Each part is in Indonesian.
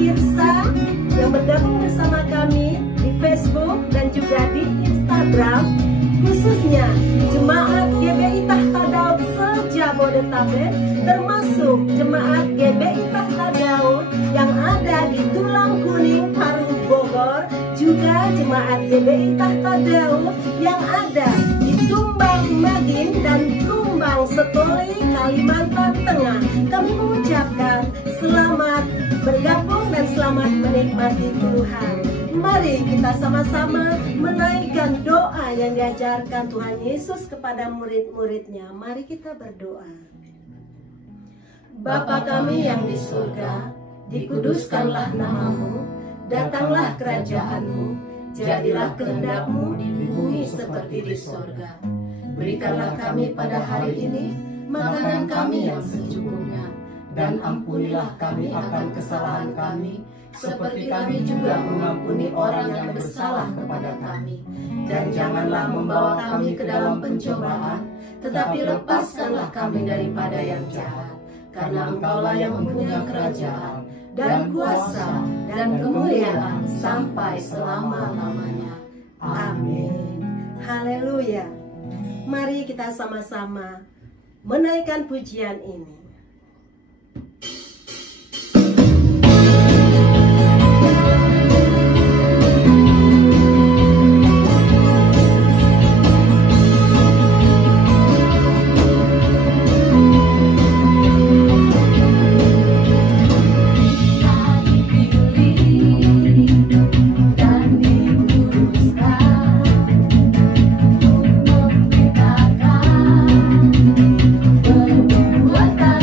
pemirsa yang bergabung bersama kami di Facebook dan juga di Instagram, khususnya Jemaat GBI Tahta Daud se-Jabodetabek, termasuk Jemaat GBI Tahta Daud yang ada di Tulang Kuning, Parung, Bogor, juga Jemaat GBI Tahta Daud yang ada di Tumbang Magin dan Tumbang Setoli, Kalimantan Tengah. Kami mengucapkan selamat bergabung dan selamat menikmati Tuhan. Mari kita sama-sama menaikkan doa yang diajarkan Tuhan Yesus kepada murid-muridnya. Mari kita berdoa. Bapa kami yang di surga, dikuduskanlah namamu, datanglah kerajaan-Mu, jadilah kehendak-Mu di bumi seperti di surga. Berikanlah kami pada hari ini makanan kami yang secukupnya, dan ampunilah kami akan kesalahan kami, seperti kami juga mengampuni orang yang bersalah kepada kami. Dan janganlah membawa kami ke dalam pencobaan, tetapi lepaskanlah kami daripada yang jahat. Karena Engkaulah yang mempunyai kerajaan, dan kuasa, dan kemuliaan sampai selama-lamanya. Amin. Haleluya. Mari kita sama-sama menaikkan pujian ini. Buatan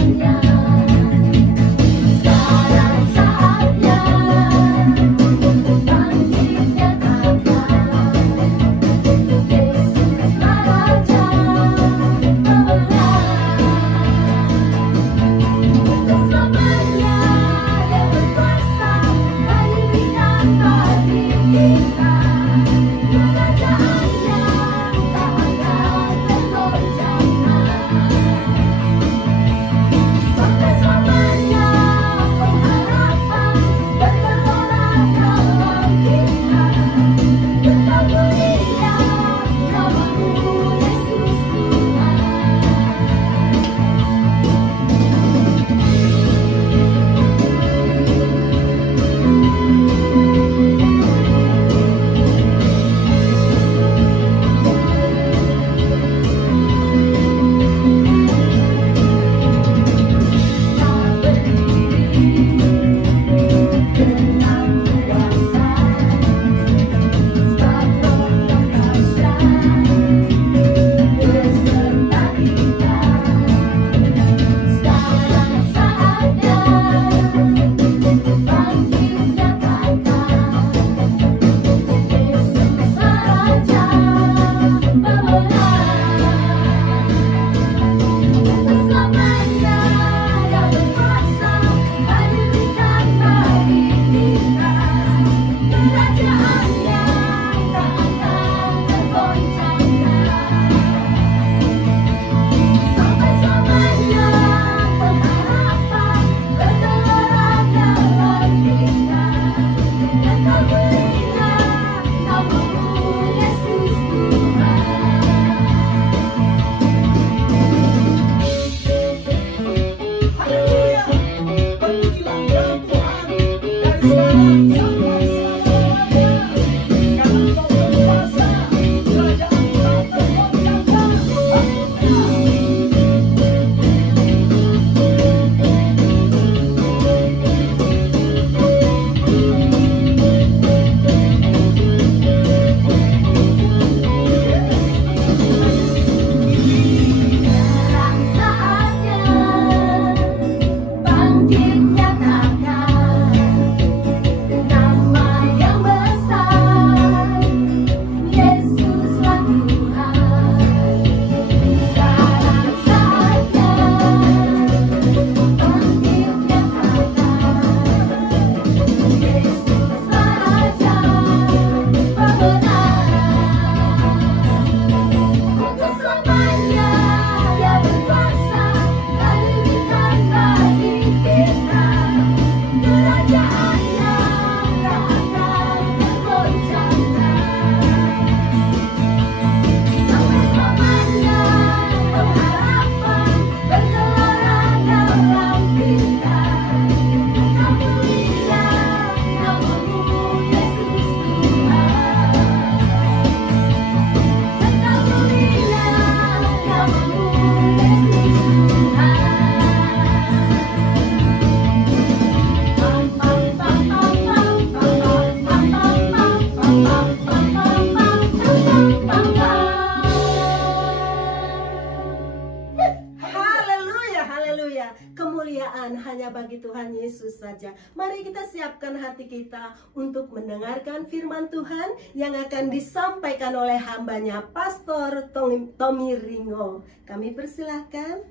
bagi Tuhan Yesus saja. Mari kita siapkan hati kita untuk mendengarkan firman Tuhan yang akan disampaikan oleh hambanya Pastor Tommy Ringo. Kami persilahkan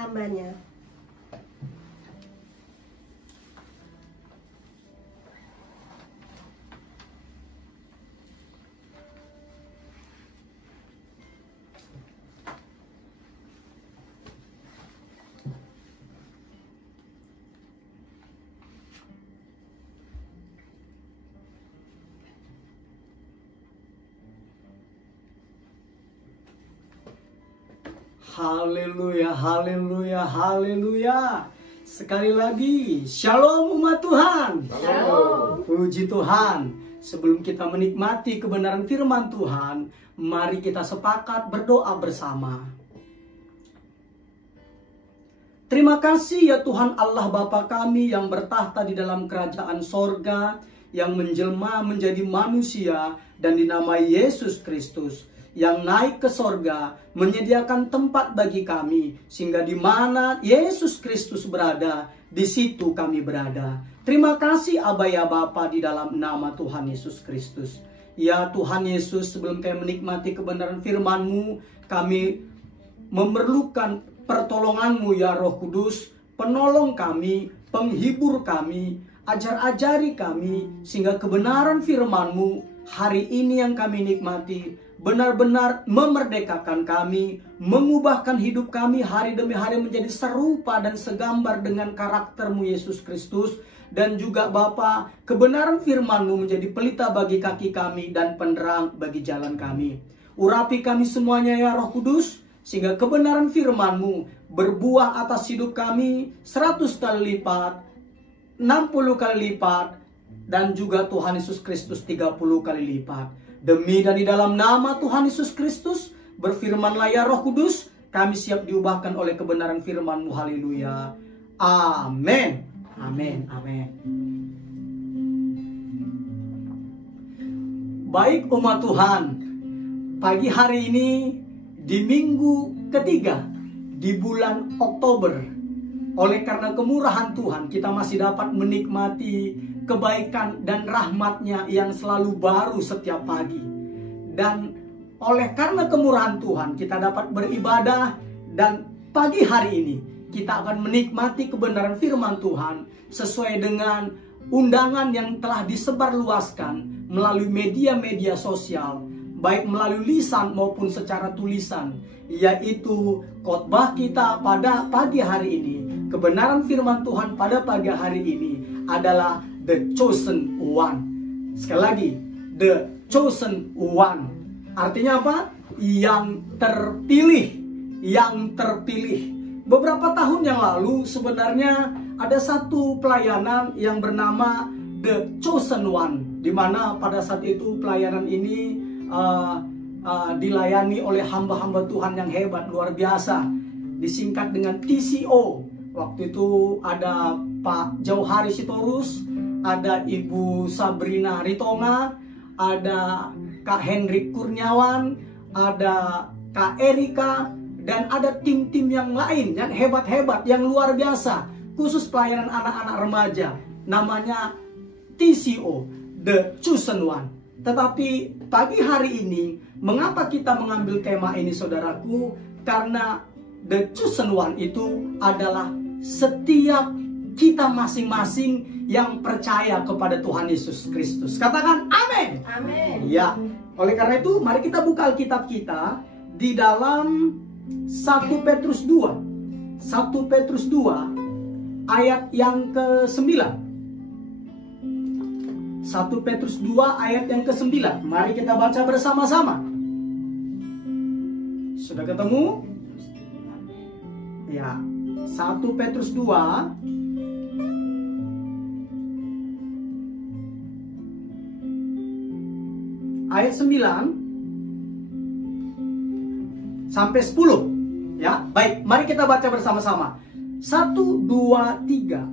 hambanya. Haleluya, haleluya, haleluya. Sekali lagi, shalom umat Tuhan. Shalom. Puji Tuhan. Sebelum kita menikmati kebenaran firman Tuhan, mari kita sepakat berdoa bersama. Terima kasih ya Tuhan Allah Bapa kami yang bertahta di dalam kerajaan sorga, yang menjelma menjadi manusia dan dinamai Yesus Kristus, yang naik ke sorga, menyediakan tempat bagi kami, sehingga di mana Yesus Kristus berada, di situ kami berada. Terima kasih Aba ya Bapa di dalam nama Tuhan Yesus Kristus. Ya Tuhan Yesus, sebelum kami menikmati kebenaran firman-Mu, kami memerlukan pertolongan-Mu ya Roh Kudus, penolong kami, penghibur kami, ajar-ajari kami, sehingga kebenaran firman-Mu hari ini yang kami nikmati benar-benar memerdekakan kami, mengubahkan hidup kami hari demi hari menjadi serupa dan segambar dengan karakter-Mu Yesus Kristus. Dan juga Bapa, kebenaran firman-Mu menjadi pelita bagi kaki kami dan penerang bagi jalan kami. Urapi kami semuanya ya Roh Kudus, sehingga kebenaran firman-Mu berbuah atas hidup kami 100 kali lipat, 60 kali lipat, dan juga Tuhan Yesus Kristus 30 kali lipat. Demi dan di dalam nama Tuhan Yesus Kristus, berfirmanlah ya Roh Kudus, kami siap diubahkan oleh kebenaran firman-Mu. Haleluya. Amin. Amin. Amin. Baik umat Tuhan, pagi hari ini di minggu ketiga di bulan Oktober, oleh karena kemurahan Tuhan, kita masih dapat menikmati kebaikan dan rahmat-Nya yang selalu baru setiap pagi. Dan oleh karena kemurahan Tuhan, kita dapat beribadah, dan pagi hari ini kita akan menikmati kebenaran firman Tuhan sesuai dengan undangan yang telah disebarluaskan melalui media-media sosial, baik melalui lisan maupun secara tulisan, yaitu khotbah kita pada pagi hari ini. Kebenaran firman Tuhan pada pagi hari ini adalah The Chosen One. Sekali lagi, The Chosen One. Artinya apa? Yang terpilih. Yang terpilih. Beberapa tahun yang lalu sebenarnya ada satu pelayanan yang bernama The Chosen One, di mana pada saat itu pelayanan ini dilayani oleh hamba-hamba Tuhan yang hebat, luar biasa. Disingkat dengan TCO. Waktu itu ada Pak Jauhari Sitorus, ada Ibu Sabrina Ritonga, ada Kak Hendrik Kurniawan, ada Kak Erika, dan ada tim-tim yang lain yang hebat-hebat, yang luar biasa, khusus pelayanan anak-anak remaja. Namanya TCO, The Chosen One. Tetapi pagi hari ini, mengapa kita mengambil tema ini saudaraku? Karena The Chosen One itu adalah setiap kita masing-masing yang percaya kepada Tuhan Yesus Kristus. Katakan amin. Amin. Ya, oleh karena itu mari kita buka Alkitab kita di dalam 1 Petrus 2. 1 Petrus 2 ayat yang ke-9. 1 Petrus 2 ayat yang ke-9. Mari kita baca bersama-sama. Sudah ketemu? Ya. 1 Petrus 2 ayat 9 sampai 10. Ya, baik, mari kita baca bersama-sama. 1, 2, 3.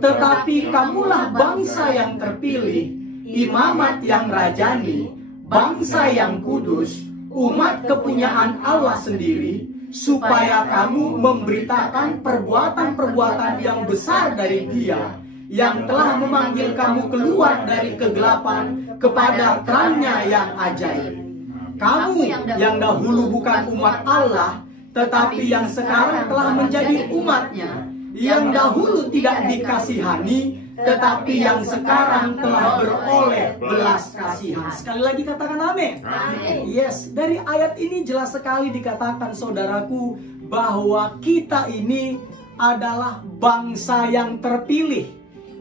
Tetapi kamulah bangsa yang terpilih, imamat yang rajani, bangsa yang kudus, umat kepunyaan Allah sendiri, supaya kamu memberitakan perbuatan-perbuatan yang besar dari Dia yang telah memanggil kamu keluar dari kegelapan kepada terangnya yang ajaib. Kamu yang dahulu bukan umat Allah, tetapi yang sekarang telah menjadi umat-Nya, yang dahulu tidak dikasihani, tetapi yang sekarang telah beroleh belas kasihan. Sekali lagi katakan amin. Yes, dari ayat ini jelas sekali dikatakan, saudaraku, bahwa kita ini adalah bangsa yang terpilih,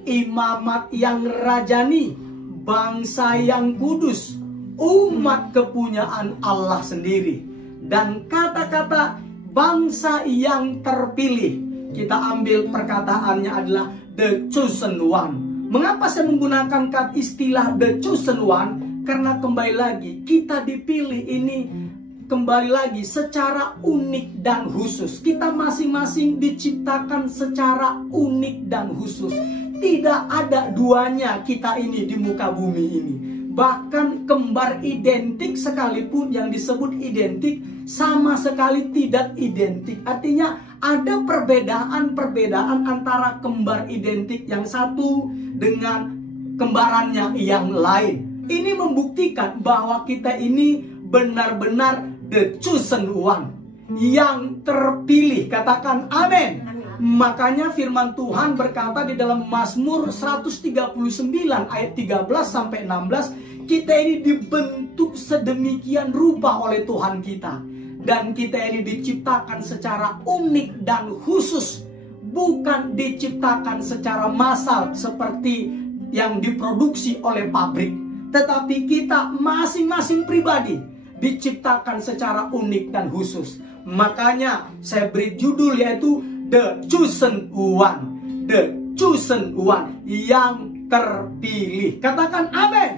imamat yang rajani, bangsa yang kudus, umat kepunyaan Allah sendiri. Dan kata-kata bangsa yang terpilih, kita ambil perkataannya adalah the chosen one. Mengapa saya menggunakan kata istilah the chosen one? Karena kembali lagi, kita dipilih ini kembali lagi secara unik dan khusus. Kita masing-masing diciptakan secara unik dan khusus. Tidak ada duanya kita ini di muka bumi ini. Bahkan kembar identik sekalipun yang disebut identik, sama sekali tidak identik. Artinya ada perbedaan-perbedaan antara kembar identik yang satu dengan kembarannya yang lain. Ini membuktikan bahwa kita ini benar-benar the chosen one, yang terpilih. Katakan amin. Makanya firman Tuhan berkata di dalam Mazmur 139 ayat 13 sampai 16, kita ini dibentuk sedemikian rupa oleh Tuhan kita, dan kita ini diciptakan secara unik dan khusus, bukan diciptakan secara massal seperti yang diproduksi oleh pabrik, tetapi kita masing-masing pribadi diciptakan secara unik dan khusus. Makanya saya beri judul yaitu The Chosen One, The Chosen One, yang terpilih. Katakan amin.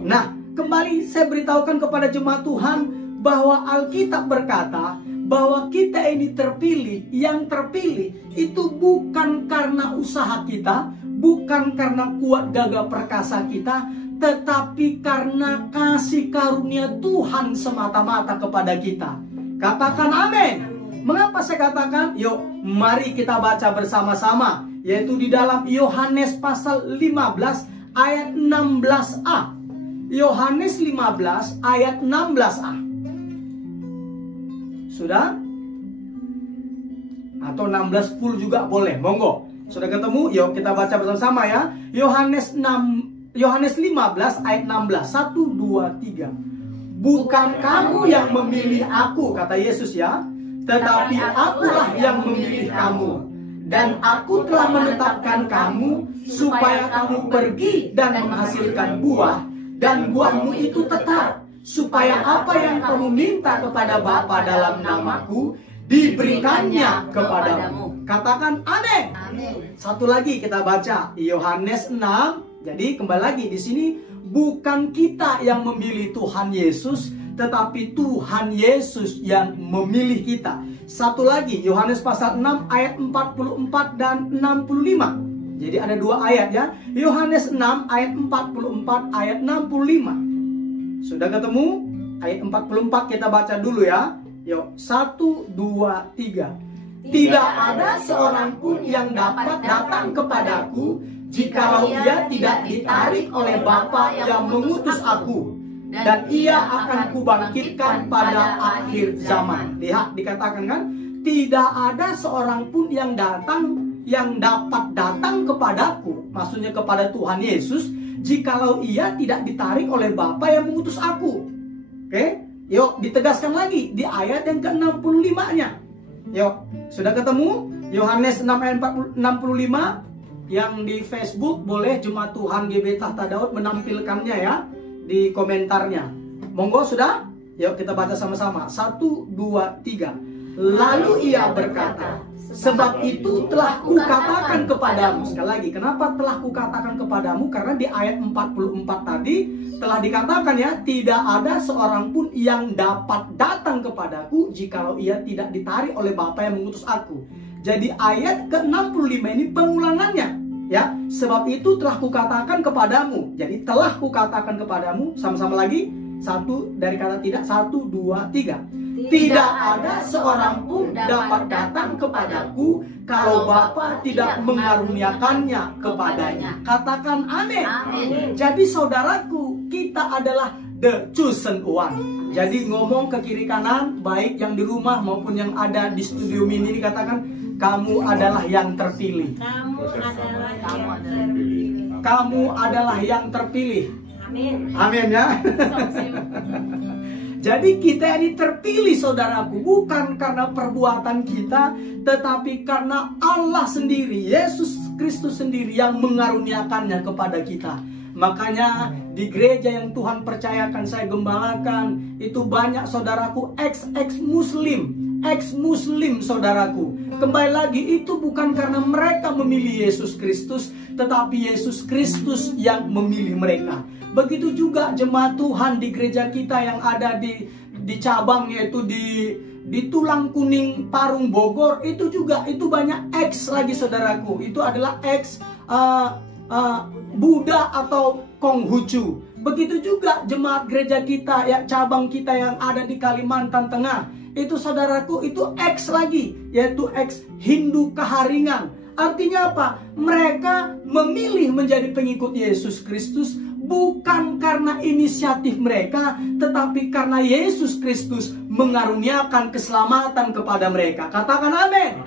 Nah, kembali saya beritahukan kepada jemaat Tuhan bahwa Alkitab berkata bahwa kita ini terpilih. Yang terpilih itu bukan karena usaha kita, bukan karena kuat gagah perkasa kita, tetapi karena kasih karunia Tuhan semata-mata kepada kita. Katakan amin. Mengapa saya katakan? Yuk, mari kita baca bersama-sama, yaitu di dalam Yohanes pasal 15 ayat 16a. Yohanes 15 ayat 16a. Sudah? Atau 16:10 juga boleh, monggo. Sudah ketemu? Yuk kita baca bersama-sama ya. Yohanes 15 ayat 16. 1, 2, 3. Bukan kamu yang memilih aku, kata Yesus ya, tetapi akulah yang memilih kamu. Dan aku telah menetapkan kamu supaya kamu pergi dan menghasilkan buah, dan buahmu itu tetap, supaya apa yang kamu minta kepada Bapa dalam namaku diberikannya kepadamu. Katakan amin. Satu lagi kita baca Yohanes 6. Jadi kembali lagi di sini, bukan kita yang memilih Tuhan Yesus, tetapi Tuhan Yesus yang memilih kita. Satu lagi Yohanes pasal 6 ayat 44 dan 65. Jadi ada dua ayat ya. Yohanes 6 ayat 44 ayat 65. Sudah ketemu? Ayat 44 kita baca dulu ya. Yuk, 1, 2, 3. Tidak ada seorang pun yang dapat datang kepadaku jikalau ia tidak ditarik oleh Bapa yang mengutus aku, dan ia akan kubangkitkan pada akhir zaman. Lihat dikatakan kan, tidak ada seorang pun yang dapat datang kepadaku, maksudnya kepada Tuhan Yesus, jikalau ia tidak ditarik oleh Bapa yang mengutus aku. Oke, yuk ditegaskan lagi di ayat yang ke-65-nya. Yuk, sudah ketemu? Yohanes 6 ayat 65. Yang di Facebook boleh Jemaat Tuhan GB Tahta Daud menampilkannya ya di komentarnya. Monggo sudah? Yuk kita baca sama-sama. 1, 2, 3. Lalu ia berkata, sebab itu telah kukatakan kepadamu. Sekali lagi, kenapa telah kukatakan kepadamu? Karena di ayat 44 tadi telah dikatakan ya, tidak ada seorang pun yang dapat datang kepadaku jikalau ia tidak ditarik oleh Bapa yang mengutus aku. Jadi ayat ke-65 ini pengulangannya ya. Sebab itu telah kukatakan kepadamu. Jadi telah kukatakan kepadamu. Sama-sama lagi. Satu dari kata tidak. 1, 2, 3. Tidak ada seorang pun dapat datang kepadaku kalau Bapa tidak mengaruniakannya kepadanya. Katakan amin. Jadi saudaraku, kita adalah the chosen one. Jadi ngomong ke kiri kanan, baik yang di rumah maupun yang ada di studio mini ini, katakan, kamu adalah yang terpilih. Kamu adalah yang terpilih. Amin. Amin ya. Jadi kita ini terpilih saudaraku, bukan karena perbuatan kita, tetapi karena Allah sendiri, Yesus Kristus sendiri yang mengaruniakannya kepada kita. Makanya di gereja yang Tuhan percayakan saya gembalakan, itu banyak saudaraku ex-muslim saudaraku. Kembali lagi, itu bukan karena mereka memilih Yesus Kristus, tetapi Yesus Kristus yang memilih mereka. Begitu juga jemaat Tuhan di gereja kita yang ada di cabang, yaitu di Tulang Kuning Parung Bogor, itu juga itu banyak ex lagi saudaraku. Itu adalah ex Buddha atau Konghucu. Begitu juga jemaat gereja kita ya, cabang kita yang ada di Kalimantan Tengah, itu saudaraku itu ex lagi, yaitu ex Hindu Kaharingan. Artinya apa? Mereka memilih menjadi pengikut Yesus Kristus bukan karena inisiatif mereka, tetapi karena Yesus Kristus mengaruniakan keselamatan kepada mereka. Katakan amin.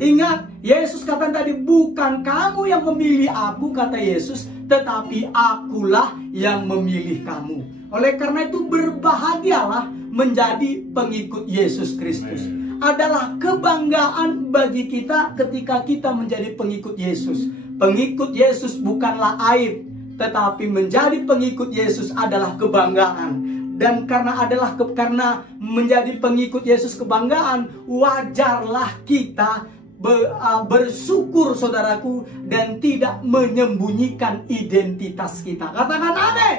Ingat, Yesus katakan tadi, bukan kamu yang memilih aku, kata Yesus, tetapi akulah yang memilih kamu. Oleh karena itu berbahagialah menjadi pengikut Yesus Kristus. Adalah kebanggaan bagi kita ketika kita menjadi pengikut Yesus. Pengikut Yesus bukanlah aib, tetapi menjadi pengikut Yesus adalah kebanggaan. Dan karena menjadi pengikut Yesus kebanggaan, wajarlah kita bersyukur saudaraku, dan tidak menyembunyikan identitas kita. Katakan amin.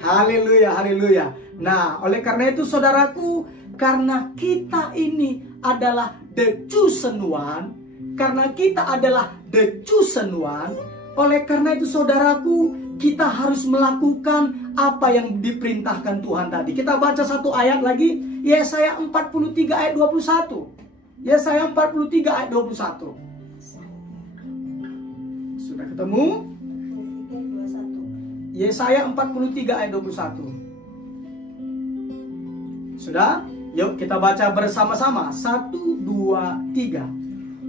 Haleluya, haleluya. Nah, oleh karena itu saudaraku, karena kita ini adalah the chosen one, karena kita adalah the chosen one, oleh karena itu saudaraku, kita harus melakukan apa yang diperintahkan Tuhan tadi. Kita baca satu ayat lagi, Yesaya 43 ayat 21. Yesaya 43 ayat 21. Sudah ketemu? Yesaya 43 ayat 21. Sudah? Yuk kita baca bersama-sama. 1, 2, 3.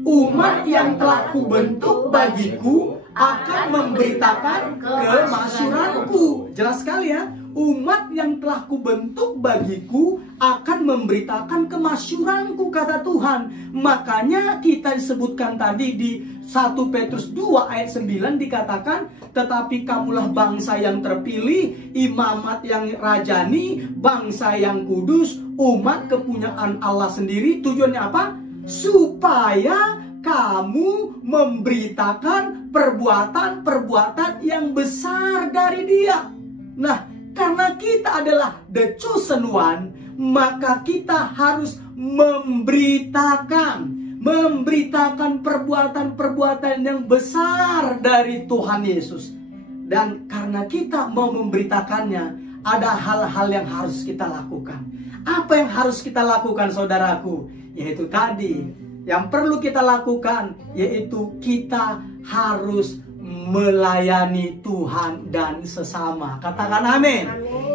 Umat yang telah kubentuk bagiku akan memberitakan kemasyuranku. Jelas sekali ya. Umat yang telah kubentuk bagiku akan memberitakan kemasyuranku, kata Tuhan. Makanya kita disebutkan tadi di 1 Petrus 2 ayat 9 dikatakan, tetapi kamulah bangsa yang terpilih, imamat yang rajani, bangsa yang kudus, umat kepunyaan Allah sendiri. Tujuannya apa? Supaya kamu memberitakan perbuatan-perbuatan yang besar dari Dia. Nah, karena kita adalah the chosen one, maka kita harus memberitakan perbuatan-perbuatan yang besar dari Tuhan Yesus. Dan karena kita mau memberitakannya, ada hal-hal yang harus kita lakukan. Apa yang harus kita lakukan saudaraku? Yaitu tadi, yang perlu kita lakukan, yaitu kita harus melayani Tuhan dan sesama. Katakan amin.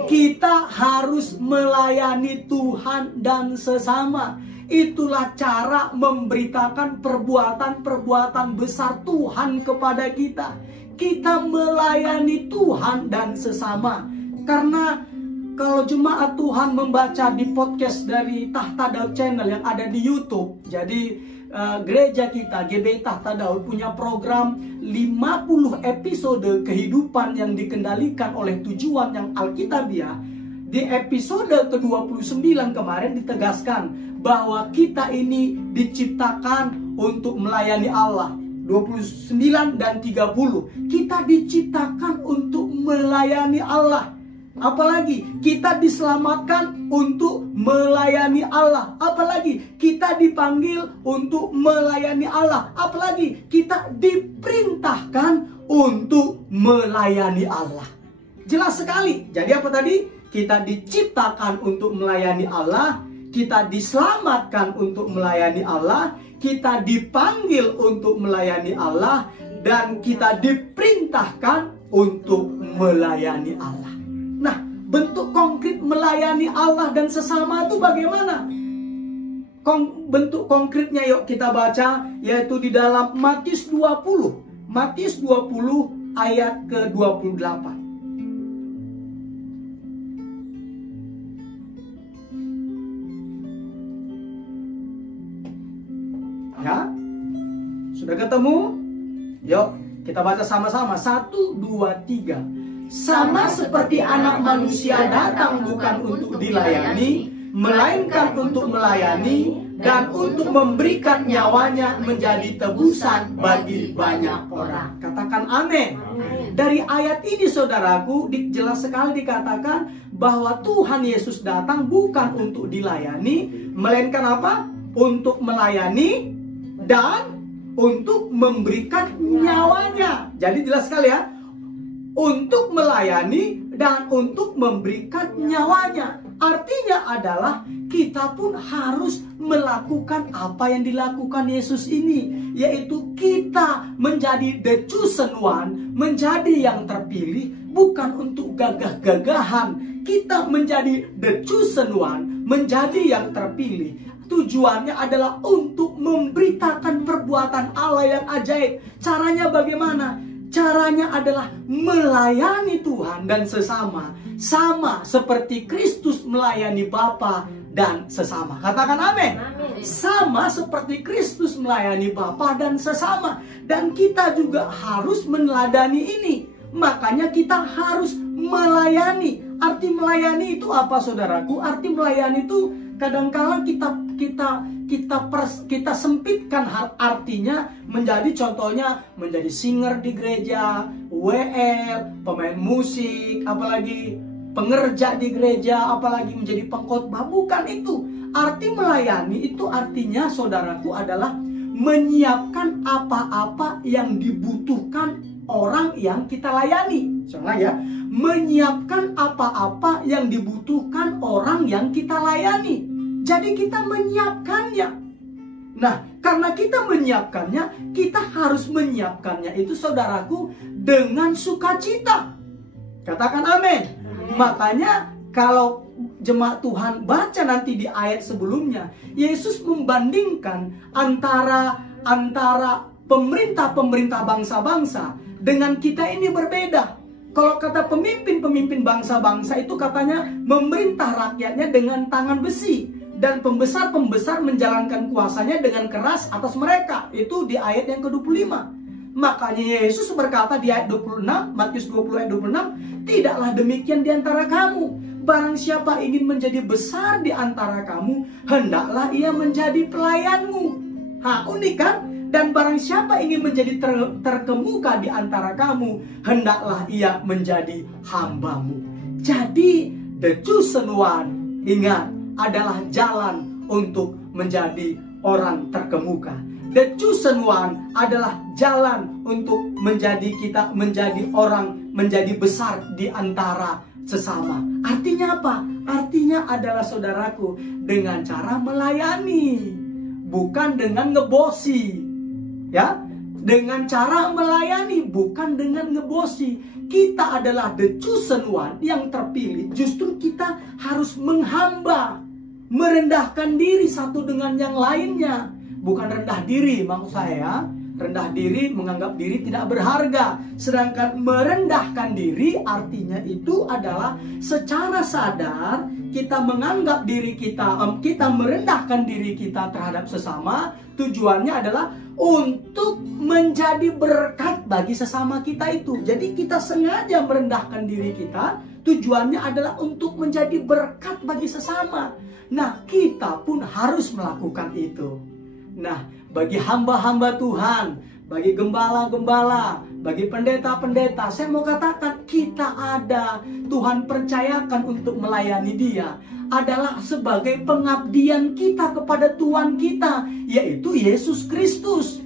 Kita harus melayani Tuhan dan sesama. Itulah cara memberitakan perbuatan-perbuatan besar Tuhan kepada kita. Kita melayani Tuhan dan sesama. Karena kalau jemaat Tuhan membaca di podcast dari Tahta Daud Channel yang ada di YouTube, jadi gereja kita GBI Tahta Daud punya program 50 episode kehidupan yang dikendalikan oleh tujuan yang Alkitabiah. Di episode ke-29 kemarin ditegaskan bahwa kita ini diciptakan untuk melayani Allah. 29 dan 30, kita diciptakan untuk melayani Allah. Apalagi kita diselamatkan untuk melayani Allah. Apalagi kita dipanggil untuk melayani Allah. Apalagi kita diperintahkan untuk melayani Allah. Jelas sekali. Jadi apa tadi? Kita diciptakan untuk melayani Allah. kita diselamatkan untuk melayani Allah, kita dipanggil untuk melayani Allah, dan kita diperintahkan untuk melayani Allah. Nah, bentuk konkret melayani Allah dan sesama itu bagaimana? Bentuk konkretnya yuk kita baca, yaitu di dalam Matius 20. Matius 20 ayat ke-28. Ya, sudah ketemu? Yuk, kita baca sama-sama. 1, 2, 3. Sama seperti Anak Manusia datang bukan untuk dilayani, melainkan untuk melayani dan untuk memberikan nyawanya menjadi tebusan bagi banyak orang. Katakan amin. Dari ayat ini saudaraku, jelas sekali dikatakan bahwa Tuhan Yesus datang bukan untuk dilayani, melainkan apa? Untuk melayani dan untuk memberikan nyawanya. Jadi jelas sekali ya, untuk melayani dan untuk memberikan nyawanya. Artinya adalah kita pun harus melakukan apa yang dilakukan Yesus ini, yaitu kita menjadi the chosen one, menjadi yang terpilih, bukan untuk gagah-gagahan. Kita menjadi the chosen one, menjadi yang terpilih. Tujuannya adalah untuk memberitakan perbuatan Allah yang ajaib. Caranya bagaimana? Caranya adalah melayani Tuhan dan sesama, sama seperti Kristus melayani Bapa dan sesama. Katakan amin. Sama seperti Kristus melayani Bapa dan sesama. Dan kita juga harus meneladani ini. Makanya kita harus melayani. Arti melayani itu apa, saudaraku? Arti melayani itu kadang-kala kita sempitkan artinya menjadi, contohnya menjadi singer di gereja, WL, pemain musik, apalagi pengerja di gereja, apalagi menjadi pengkhotbah. Bukan itu. Arti melayani itu artinya, saudaraku, adalah menyiapkan apa-apa yang dibutuhkan orang yang kita layani. Soalnya ya, menyiapkan apa-apa yang dibutuhkan orang yang kita layani. Jadi kita menyiapkannya. Nah, karena kita menyiapkannya, kita harus menyiapkannya itu, saudaraku, dengan sukacita. Katakan amin. Makanya kalau jemaat Tuhan baca nanti di ayat sebelumnya, Yesus membandingkan antara pemerintah bangsa-bangsa dengan kita ini berbeda. Kalau kata pemimpin bangsa-bangsa itu katanya memerintah rakyatnya dengan tangan besi, dan pembesar-pembesar menjalankan kuasanya dengan keras atas mereka. Itu di ayat yang ke-25. Makanya Yesus berkata di ayat 26, Matius 20 ayat 26, tidaklah demikian di antara kamu. Barang siapa ingin menjadi besar di antara kamu, hendaklah ia menjadi pelayanmu. Unik kan? Dan barang siapa ingin menjadi terkemuka di antara kamu, hendaklah ia menjadi hambamu. Jadi, the chosen one, ingat, adalah jalan untuk menjadi orang terkemuka. The chosen one adalah jalan untuk menjadi orang menjadi besar di antara sesama. Artinya apa? Artinya adalah, saudaraku, dengan cara melayani, bukan dengan ngebosi. Ya, dengan cara melayani, bukan dengan ngebosi. Kita adalah the chosen one, yang terpilih. Justru kita harus menghamba, merendahkan diri satu dengan yang lainnya. Bukan rendah diri, maksud saya. Rendah diri, menganggap diri tidak berharga. Sedangkan merendahkan diri artinya itu adalah secara sadar kita menganggap diri kita merendahkan diri kita terhadap sesama. Tujuannya adalah untuk menjadi berkat bagi sesama kita itu. Jadi kita sengaja merendahkan diri kita, tujuannya adalah untuk menjadi berkat bagi sesama. Nah, kita pun harus melakukan itu. Nah, bagi hamba-hamba Tuhan, bagi gembala-gembala, bagi pendeta-pendeta, saya mau katakan kita ada, Tuhan percayakan untuk melayani Dia, adalah sebagai pengabdian kita kepada Tuhan kita, yaitu Yesus Kristus.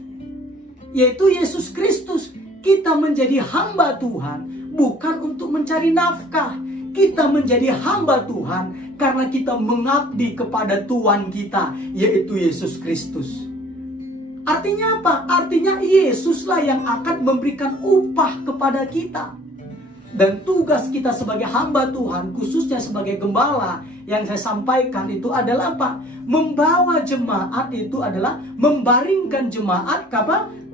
Yaitu Yesus Kristus. Kita menjadi hamba Tuhan bukan untuk mencari nafkah. Kita menjadi hamba Tuhan karena kita mengabdi kepada Tuhan kita, yaitu Yesus Kristus. Artinya apa? Artinya Yesuslah yang akan memberikan upah kepada kita. Dan tugas kita sebagai hamba Tuhan, khususnya sebagai gembala, yang saya sampaikan itu adalah apa? Membawa jemaat itu adalah membaringkan jemaat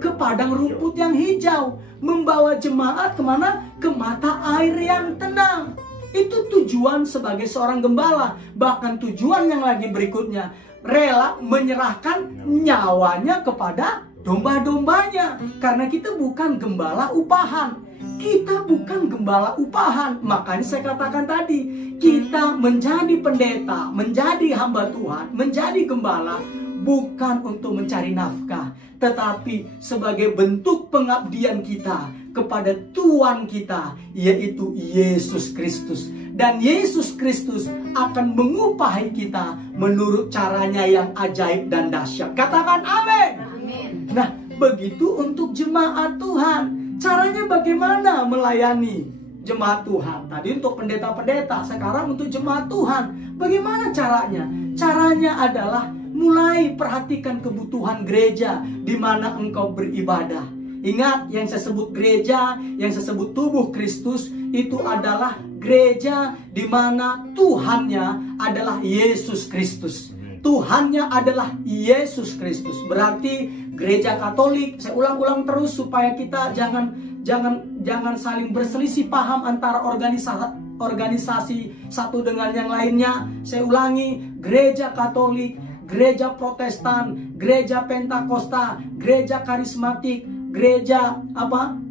ke padang rumput yang hijau. Membawa jemaat kemana? Ke mata air yang tenang. Itu tujuan sebagai seorang gembala. Bahkan tujuan yang lagi berikutnya, rela menyerahkan nyawanya kepada domba-dombanya. Karena kita bukan gembala upahan. Kita bukan gembala upahan. Makanya saya katakan tadi, kita menjadi pendeta, menjadi hamba Tuhan, menjadi gembala, bukan untuk mencari nafkah, tetapi sebagai bentuk pengabdian kita kepada Tuhan kita, yaitu Yesus Kristus. Dan Yesus Kristus akan mengupahi kita menurut caranya yang ajaib dan dahsyat. Katakan amin. Nah, begitu untuk jemaat Tuhan. Caranya bagaimana melayani jemaat Tuhan? Tadi untuk pendeta-pendeta, sekarang untuk jemaat Tuhan. Bagaimana caranya? Caranya adalah mulai perhatikan kebutuhan gereja di mana engkau beribadah. Ingat, yang saya sebut gereja, yang saya sebut tubuh Kristus, itu adalah gereja di mana Tuhannya adalah Yesus Kristus. Tuhannya adalah Yesus Kristus. Berarti gereja Katolik, saya ulang-ulang terus supaya kita jangan saling berselisih paham antara organisasi satu dengan yang lainnya. Saya ulangi, gereja Katolik, gereja Protestan, gereja Pentakosta, gereja Karismatik, gereja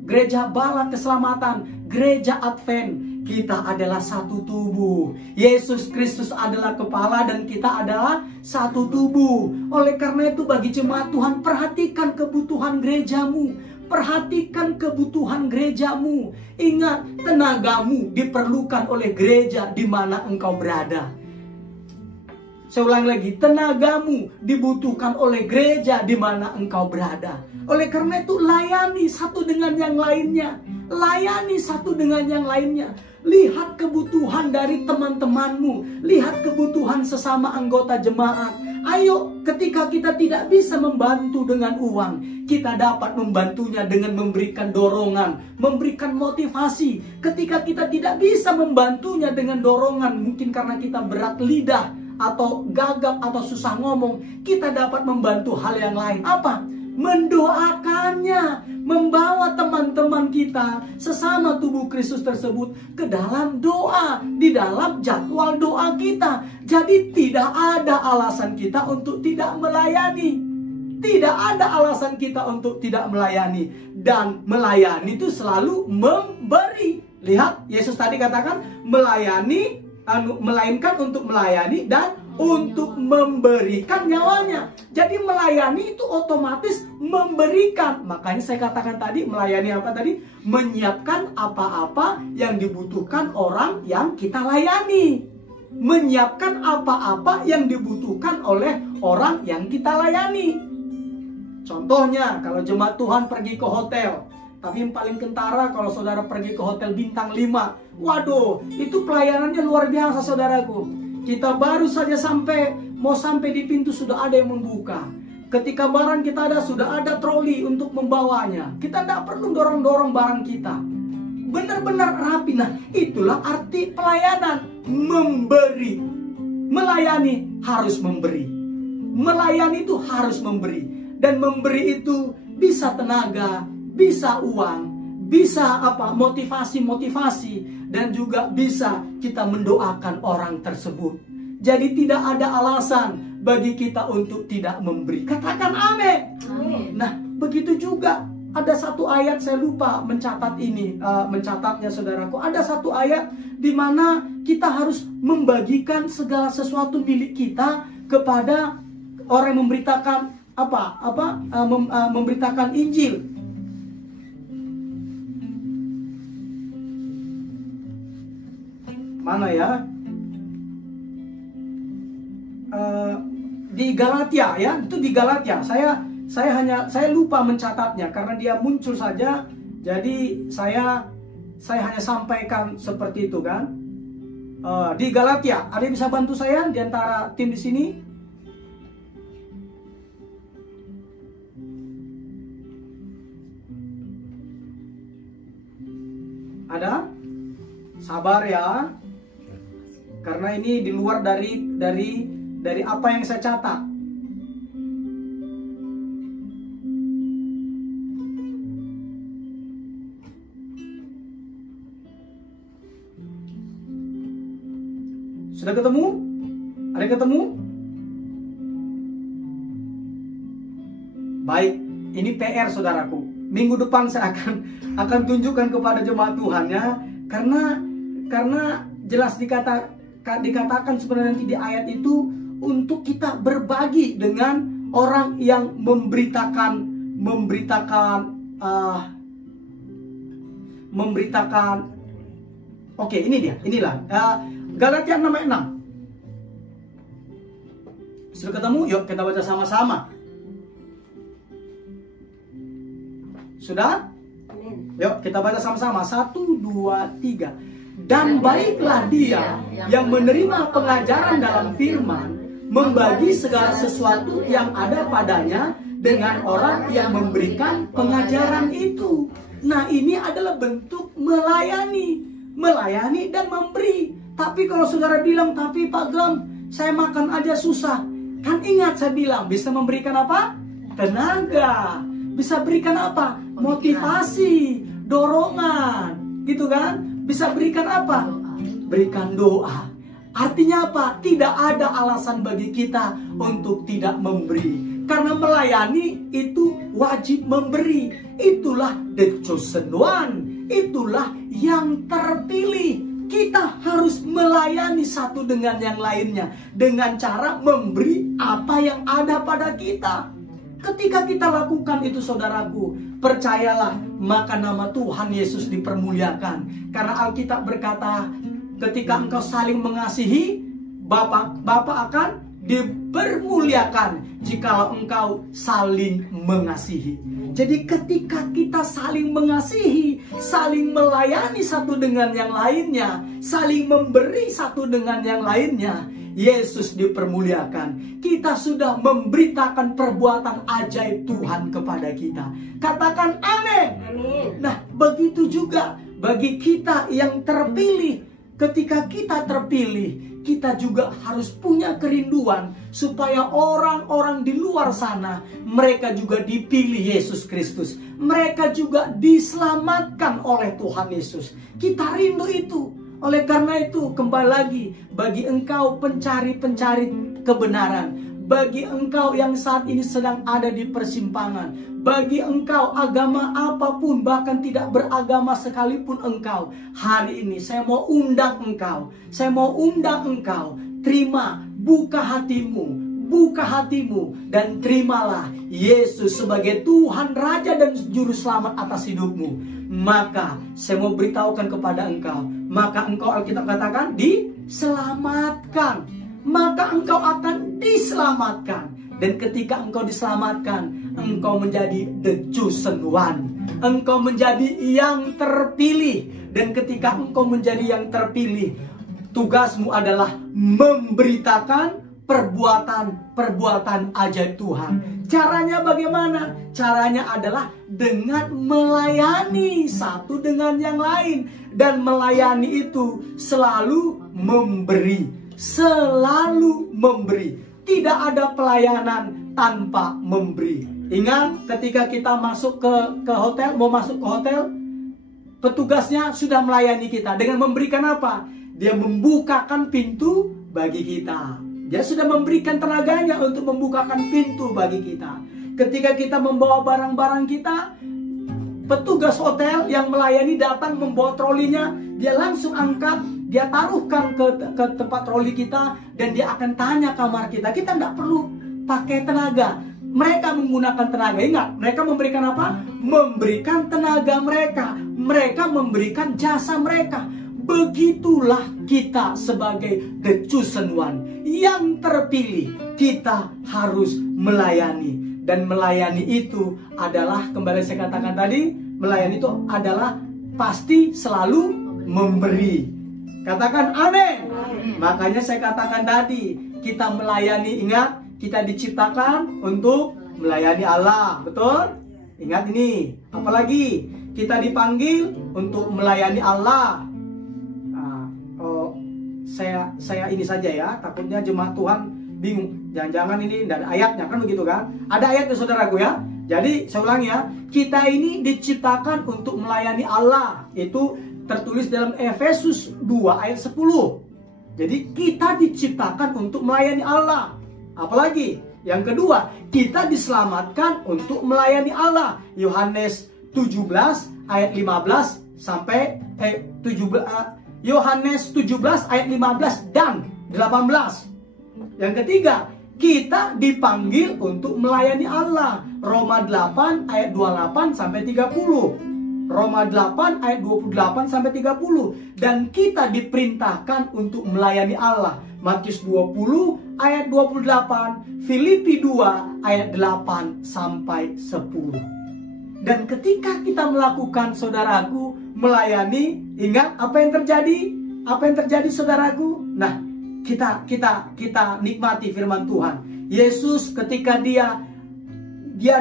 Gereja Bala Keselamatan, gereja Advent. Kita adalah satu tubuh. Yesus Kristus adalah kepala dan kita adalah satu tubuh. Oleh karena itu bagi jemaat Tuhan, perhatikan kebutuhan gerejamu. Perhatikan kebutuhan gerejamu. Ingat, tenagamu diperlukan oleh gereja di mana engkau berada. Saya ulang lagi, tenagamu dibutuhkan oleh gereja di mana engkau berada. Oleh karena itu layani satu dengan yang lainnya. Layani satu dengan yang lainnya. Lihat kebutuhan dari teman-temanmu. Lihat kebutuhan sesama anggota jemaat. Ayo, ketika kita tidak bisa membantu dengan uang, kita dapat membantunya dengan memberikan dorongan, memberikan motivasi. Ketika kita tidak bisa membantunya dengan dorongan, mungkin karena kita berat lidah, atau gagap, atau susah ngomong, kita dapat membantu hal yang lain. Apa? Mendoakannya, membawa teman-teman kita sesama tubuh Kristus tersebut ke dalam doa, di dalam jadwal doa kita. Jadi tidak ada alasan kita untuk tidak melayani. Tidak ada alasan kita untuk tidak melayani. Dan melayani itu selalu memberi. Lihat, Yesus tadi katakan melayani, melainkan untuk melayani dan untuk memberikan nyawanya. Jadi melayani itu otomatis memberikan. Makanya saya katakan tadi, melayani apa tadi? Menyiapkan apa-apa yang dibutuhkan orang yang kita layani. Menyiapkan apa-apa yang dibutuhkan oleh orang yang kita layani. Contohnya, kalau jemaat Tuhan pergi ke hotel, tapi yang paling kentara kalau saudara pergi ke hotel bintang 5. Waduh, itu pelayanannya luar biasa saudaraku. Kita baru saja mau sampai di pintu sudah ada yang membuka. Ketika barang kita ada, sudah ada troli untuk membawanya. Kita tidak perlu dorong-dorong barang kita. Benar-benar rapi. Nah, itulah arti pelayanan. Memberi. Melayani harus memberi. Melayani itu harus memberi. Dan memberi itu bisa tenaga, bisa uang, bisa motivasi, dan juga bisa kita mendoakan orang tersebut. Jadi tidak ada alasan bagi kita untuk tidak memberi. Katakan amin. Nah, begitu juga ada satu ayat, saya lupa mencatat ini, mencatatnya saudaraku. Ada satu ayat di mana kita harus membagikan segala sesuatu milik kita kepada orang yang memberitakan memberitakan Injil. Mana ya? Di Galatia ya, itu di Galatia. Saya lupa mencatatnya karena dia muncul saja. Jadi saya hanya sampaikan seperti itu kan. di Galatia. Ada yang bisa bantu saya di antara tim di sini? Ada? Sabar ya. Karena ini di luar dari apa yang saya catat. Sudah ketemu? Ada yang ketemu? Baik, ini PR saudaraku. Minggu depan saya akan tunjukkan kepada jemaat Tuhan ya. Karena jelas dikatakan sebenarnya nanti di ayat itu untuk kita berbagi dengan orang yang memberitakan oke, inilah Galatia 6 ayat 6. Sudah ketemu? Yuk kita baca sama-sama. Sudah? Yuk kita baca sama-sama. 1, 2, 3. Dan baiklah dia yang menerima pengajaran dalam firman, membagi segala sesuatu yang ada padanya dengan orang yang memberikan pengajaran itu. Nah, ini adalah bentuk melayani dan memberi. Tapi kalau saudara bilang, tapi Pak Gem, saya makan aja susah. Kan ingat saya bilang, bisa memberikan apa? Tenaga. Bisa berikan apa? Motivasi, dorongan. Gitu kan? Bisa berikan apa? Berikan doa. Artinya apa? Tidak ada alasan bagi kita untuk tidak memberi. Karena melayani itu wajib memberi. Itulah the chosen one. Itulah yang terpilih. Kita harus melayani satu dengan yang lainnya dengan cara memberi apa yang ada pada kita. Ketika kita lakukan itu saudaraku, percayalah maka nama Tuhan Yesus dipermuliakan. Karena Alkitab berkata, ketika engkau saling mengasihi, Bapa akan dipermuliakan jikalau engkau saling mengasihi. Jadi ketika kita saling mengasihi, saling melayani satu dengan yang lainnya, saling memberi satu dengan yang lainnya, Yesus dipermuliakan. Kita sudah memberitakan perbuatan ajaib Tuhan kepada kita. Katakan amin. Nah, begitu juga bagi kita yang terpilih. Ketika kita terpilih, kita juga harus punya kerinduan supaya orang-orang di luar sana, mereka juga dipilih Yesus Kristus. Mereka juga diselamatkan oleh Tuhan Yesus. Kita rindu itu. Oleh karena itu, kembali lagi, bagi engkau pencari-pencari kebenaran, bagi engkau yang saat ini sedang ada di persimpangan, bagi engkau agama apapun, bahkan tidak beragama sekalipun engkau, hari ini saya mau undang engkau, terima, buka hatimu dan terimalah Yesus sebagai Tuhan, Raja dan Juru Selamat atas hidupmu. Maka saya mau beritahukan kepada engkau, maka engkau, Alkitab katakan, diselamatkan. Maka engkau akan diselamatkan. Dan ketika engkau diselamatkan, engkau menjadi the chosen one. Engkau menjadi yang terpilih. Dan ketika engkau menjadi yang terpilih, tugasmu adalah memberitakan perbuatan ajaib Tuhan. Caranya bagaimana? Caranya adalah dengan melayani satu dengan yang lain. Dan melayani itu selalu memberi. Selalu memberi. Tidak ada pelayanan tanpa memberi. Ingat ketika kita masuk ke hotel, mau masuk ke hotel, petugasnya sudah melayani kita dengan memberikan apa? Dia membukakan pintu bagi kita. Dia sudah memberikan tenaganya untuk membukakan pintu bagi kita. Ketika kita membawa barang-barang kita, petugas hotel yang melayani datang membawa trolinya, dia langsung angkat, dia taruhkan ke tempat troli kita, dan dia akan tanya kamar kita. Kita tidak perlu pakai tenaga. Mereka menggunakan tenaga. Ingat, mereka memberikan apa? Memberikan tenaga mereka. Mereka memberikan jasa mereka. Begitulah kita sebagai the chosen one, yang terpilih. Kita harus melayani. Dan melayani itu adalah, kembali saya katakan tadi, melayani itu adalah pasti selalu memberi. Katakan amin. Makanya saya katakan tadi, kita melayani, ingat, kita diciptakan untuk melayani Allah. Betul? Ingat ini. Apalagi kita dipanggil untuk melayani Allah. Saya ini saja ya, takutnya jemaat Tuhan bingung. Jangan-jangan ini dan ayatnya kan begitu kan? Ada ayatnya saudaraku ya. Jadi saya ulangi ya, kita ini diciptakan untuk melayani Allah. Itu tertulis dalam Efesus 2 ayat 10. Jadi kita diciptakan untuk melayani Allah. Apalagi yang kedua, kita diselamatkan untuk melayani Allah. Yohanes 17 ayat 15 sampai Yohanes 17 ayat 15 dan 18. Yang ketiga, kita dipanggil untuk melayani Allah. Roma 8 ayat 28 sampai 30. Roma 8 ayat 28 sampai 30. Dan kita diperintahkan untuk melayani Allah. Matius 20 ayat 28, Filipi 2 ayat 8 sampai 10. Dan ketika kita melakukan, saudaraku, melayani, ingat apa yang terjadi? Apa yang terjadi, saudaraku? Nah, kita nikmati firman Tuhan. Yesus ketika dia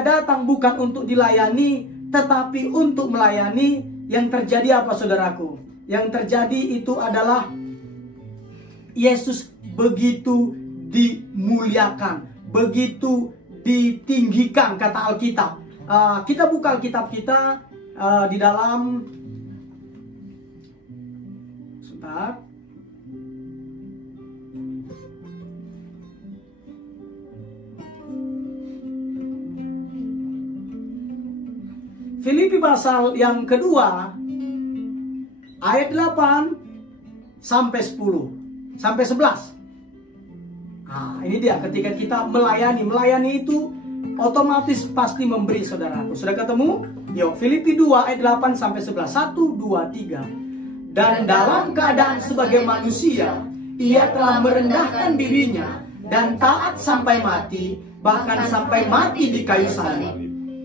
datang bukan untuk dilayani, tetapi untuk melayani. Yang terjadi apa, saudaraku? Yang terjadi itu adalah Yesus begitu dimuliakan, begitu ditinggikan, kata Alkitab. Kita buka Alkitab kita di dalam, sebentar, Filipi pasal yang kedua ayat 8 sampai 10 sampai 11. Ini dia, ketika kita melayani itu otomatis pasti memberi, saudaraku. Sudah ketemu? Yuk, Filipi 2 ayat 8 sampai 11. 1, 2, 3. Dan dalam keadaan sebagai manusia, ia telah merendahkan dirinya dan taat sampai mati, bahkan sampai mati di kayu salib.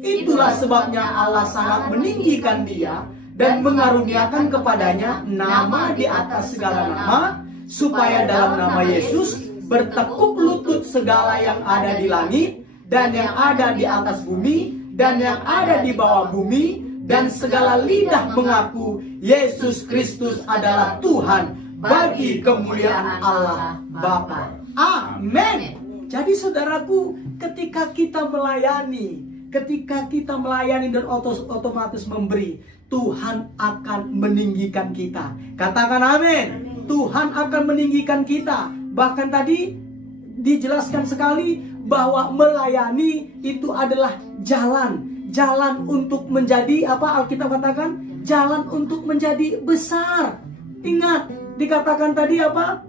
Itulah sebabnya Allah sangat meninggikan dia dan mengaruniakan kepadanya nama di atas segala nama, supaya dalam nama Yesus bertekuk lutut segala yang ada di langit dan yang ada di atas bumi dan yang ada di bawah bumi, dan segala lidah mengaku Yesus Kristus adalah Tuhan, bagi kemuliaan Allah Bapa. Amin. Jadi saudaraku, ketika kita melayani dan otomatis memberi, Tuhan akan meninggikan kita. Katakan amin. Tuhan akan meninggikan kita. Bahkan tadi dijelaskan sekali bahwa melayani itu adalah jalan untuk menjadi apa? Alkitab katakan jalan untuk menjadi besar. Ingat, dikatakan tadi apa?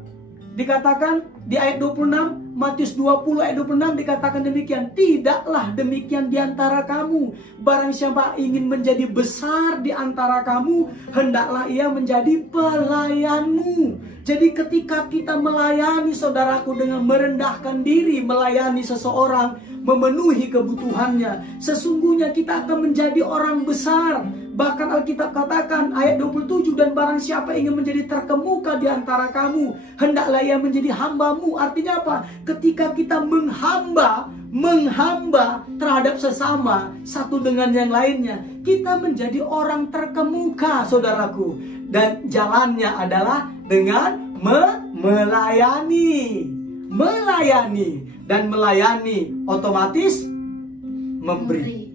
Dikatakan di ayat 26, Matius 20 ayat 26 dikatakan demikian. Tidaklah demikian di antara kamu. Barang siapa ingin menjadi besar di antara kamu, hendaklah ia menjadi pelayanmu. Jadi ketika kita melayani, saudaraku, dengan merendahkan diri, melayani seseorang, memenuhi kebutuhannya, sesungguhnya kita akan menjadi orang besar. Bahkan Alkitab katakan ayat 27, dan barang siapa ingin menjadi terkemuka di antara kamu, hendaklah ia menjadi hambamu. Artinya apa? Ketika kita menghamba terhadap sesama, satu dengan yang lainnya, kita menjadi orang terkemuka, saudaraku. Dan jalannya adalah dengan melayani. Dan melayani otomatis memberi.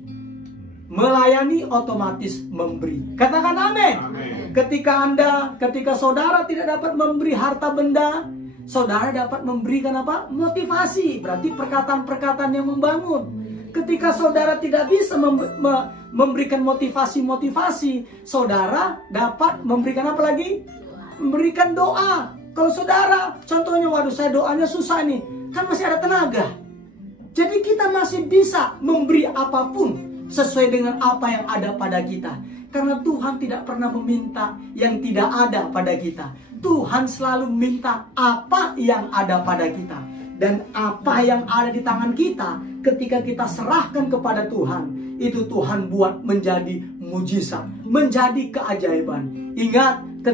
Melayani otomatis memberi. Katakan amin. Ketika saudara tidak dapat memberi harta benda, saudara dapat memberikan apa? Motivasi. Berarti perkataan-perkataan yang membangun. Ketika saudara tidak bisa memberikan motivasi, saudara dapat memberikan apa lagi? Memberikan doa. Kalau saudara, contohnya, waduh saya doanya susah nih, kan masih ada tenaga. Jadi kita masih bisa memberi apapun sesuai dengan apa yang ada pada kita. Karena Tuhan tidak pernah meminta yang tidak ada pada kita. Tuhan selalu meminta apa yang ada pada kita. Dan apa yang ada di tangan kita, ketika kita serahkan kepada Tuhan, itu Tuhan buat menjadi mujizat. menjadi keajaiban. Ingat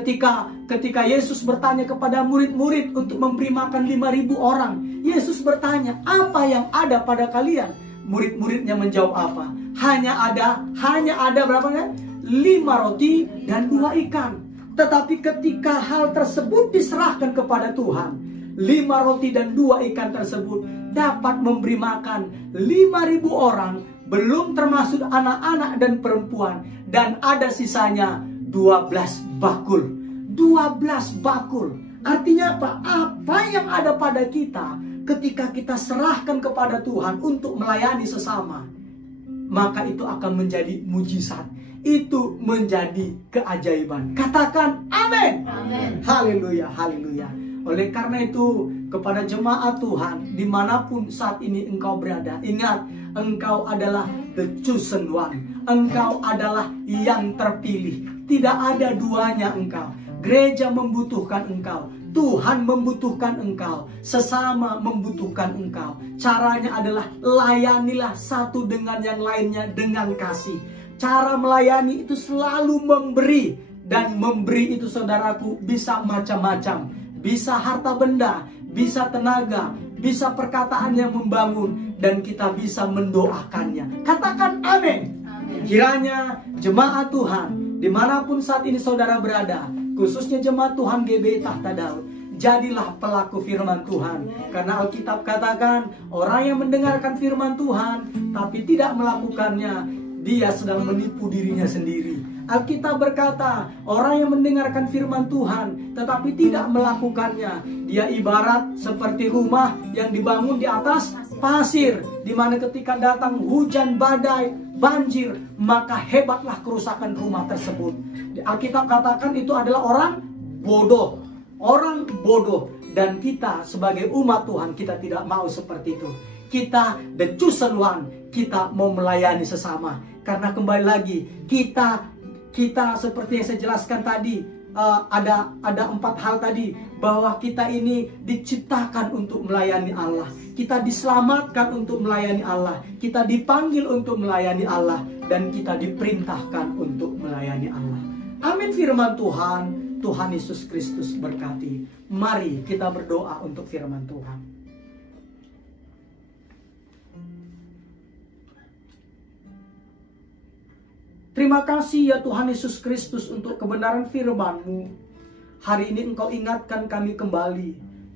ketika Yesus bertanya kepada murid-murid untuk memberi makan 5.000 orang. Yesus bertanya, apa yang ada pada kalian? Murid-muridnya menjawab apa? Hanya ada berapa kan? 5 roti dan 2 ikan. Tetapi ketika hal tersebut diserahkan kepada Tuhan, 5 roti dan 2 ikan tersebut dapat memberi makan 5.000 orang, belum termasuk anak-anak dan perempuan. Dan ada sisanya 12 bakul. 12 bakul. Artinya apa? Apa yang ada pada kita ketika kita serahkan kepada Tuhan untuk melayani sesama, maka itu akan menjadi mujizat. Itu menjadi keajaiban. Katakan amin. Amin. Haleluya, haleluya. Oleh karena itu, kepada jemaat Tuhan, dimanapun saat ini engkau berada, ingat, engkau adalah the chosen one. Engkau adalah yang terpilih. Tidak ada duanya engkau. Gereja membutuhkan engkau. Tuhan membutuhkan engkau. Sesama membutuhkan engkau. Caranya adalah layanilah satu dengan yang lainnya dengan kasih. Cara melayani itu selalu memberi. Dan memberi itu, saudaraku, bisa macam-macam. Bisa harta benda, bisa tenaga, bisa perkataan yang membangun, dan kita bisa mendoakannya. Katakan amin. Kiranya jemaat Tuhan, dimanapun saat ini saudara berada, khususnya jemaat Tuhan GBI Tahta Daud, jadilah pelaku firman Tuhan. Karena Alkitab katakan, orang yang mendengarkan firman Tuhan tapi tidak melakukannya, dia sedang menipu dirinya sendiri. Alkitab berkata, orang yang mendengarkan firman Tuhan tetapi tidak melakukannya, dia ibarat seperti rumah yang dibangun di atas pasir, di mana ketika datang hujan badai, banjir, maka hebatlah kerusakan rumah tersebut. Alkitab katakan itu adalah orang bodoh. Orang bodoh. Dan kita sebagai umat Tuhan, kita tidak mau seperti itu. Kita the chosen one, kita mau melayani sesama. Karena kembali lagi, kita seperti yang saya jelaskan tadi, ada 4 hal tadi, bahwa kita ini diciptakan untuk melayani Allah. Kita diselamatkan untuk melayani Allah. Kita dipanggil untuk melayani Allah. Dan kita diperintahkan untuk melayani Allah. Amin firman Tuhan. Tuhan Yesus Kristus berkati. Mari kita berdoa untuk firman Tuhan. Terima kasih ya Tuhan Yesus Kristus untuk kebenaran firman-Mu. Hari ini Engkau ingatkan kami kembali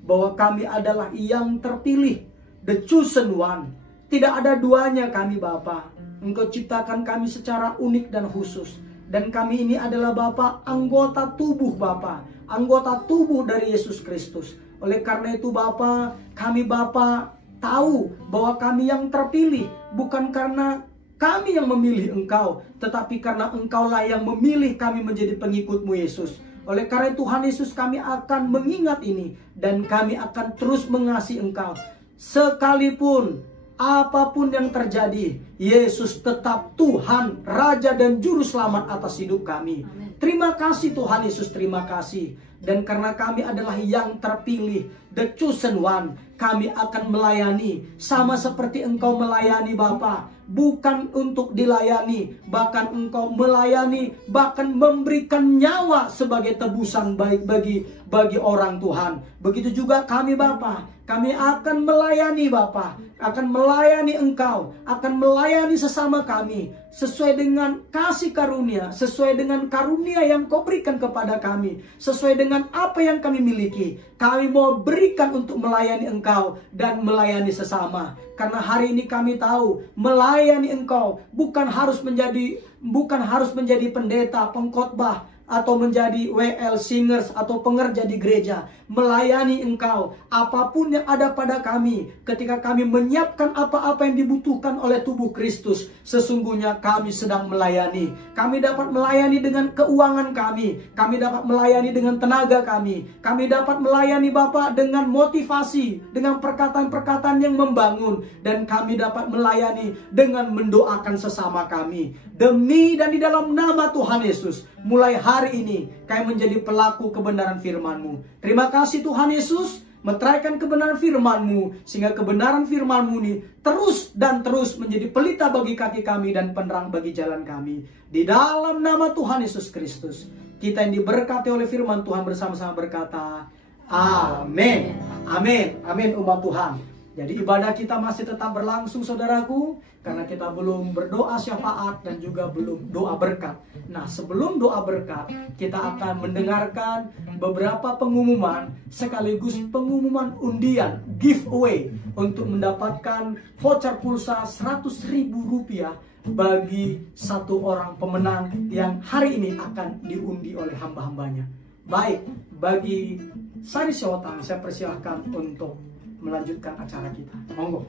bahwa kami adalah yang terpilih, the chosen one. Tidak ada duanya kami Bapa. Engkau ciptakan kami secara unik dan khusus. Dan kami ini adalah Bapa, anggota tubuh Bapa, anggota tubuh dari Yesus Kristus. Oleh karena itu Bapa, kami Bapa tahu bahwa kami yang terpilih bukan karena kami yang memilih Engkau, tetapi karena Engkaulah yang memilih kami menjadi pengikut-Mu Yesus. Oleh karena Tuhan Yesus, kami akan mengingat ini dan kami akan terus mengasihi Engkau. Sekalipun apapun yang terjadi, Yesus tetap Tuhan, Raja dan Juru Selamat atas hidup kami. Terima kasih Tuhan Yesus, terima kasih. Dan karena kami adalah yang terpilih, the chosen one, kami akan melayani sama seperti Engkau melayani Bapa. Bukan untuk dilayani, bahkan Engkau melayani, bahkan memberikan nyawa sebagai tebusan baik bagi orang Tuhan. Begitu juga kami Bapa, kami akan melayani Bapa, akan melayani Engkau, akan melayani sesama kami sesuai dengan kasih karunia, sesuai dengan karunia yang Kau berikan kepada kami, sesuai dengan apa yang kami miliki. Kami mau berikan untuk melayani Engkau dan melayani sesama. Karena hari ini kami tahu melayani Engkau bukan harus menjadi pendeta, pengkhotbah, atau menjadi WL singers atau pengerja di gereja. Melayani Engkau, apapun yang ada pada kami, ketika kami menyiapkan apa-apa yang dibutuhkan oleh tubuh Kristus, sesungguhnya kami sedang melayani. Kami dapat melayani dengan keuangan kami dapat melayani dengan tenaga kami dapat melayani Bapa dengan motivasi, dengan perkataan-perkataan yang membangun, dan kami dapat melayani dengan mendoakan sesama kami. Demi dan di dalam nama Tuhan Yesus, mulai hari ini kami menjadi pelaku kebenaran firman-Mu. Terima kasih Tuhan Yesus. meteraikan kebenaran firman-Mu, sehingga kebenaran firman-Mu ini terus dan terus menjadi pelita bagi kaki kami dan penerang bagi jalan kami. Di dalam nama Tuhan Yesus Kristus, kita yang diberkati oleh firman Tuhan bersama-sama berkata, amin. Amin. Amin umat Tuhan. Jadi ibadah kita masih tetap berlangsung saudaraku, karena kita belum berdoa syafaat dan juga belum doa berkat. Nah, sebelum doa berkat, kita akan mendengarkan beberapa pengumuman sekaligus pengumuman undian giveaway untuk mendapatkan voucher pulsa Rp100.000 bagi satu orang pemenang yang hari ini akan diundi oleh hamba-hambanya. Baik, bagi Sari Syawatang, saya persilahkan untuk melanjutkan acara kita. Monggo.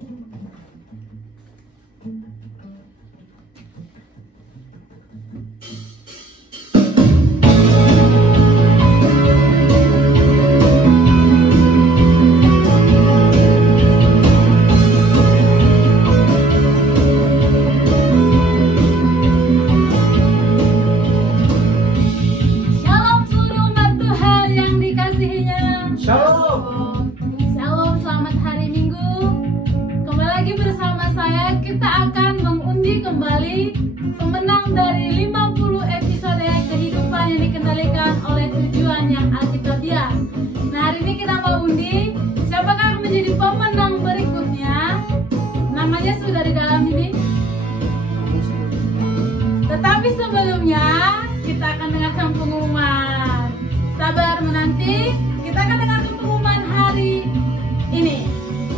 Shalom seluruh umat Tuhan yang dikasihinya. Shalom. Shalom, selamat hari Minggu. Kembali lagi bersama saya, kita akan mengundi kembali pemenang dari 50 episode kehidupan yang dikendalikan oleh tujuan yang alkitabiah. Nah, hari ini kita mau undi siapakah menjadi pemenang berikutnya. Namanya sudah di dalam ini. Tetapi sebelumnya kita akan dengarkan pengumuman. Sabar menanti, kita akan dengarkan pengumuman hari ini.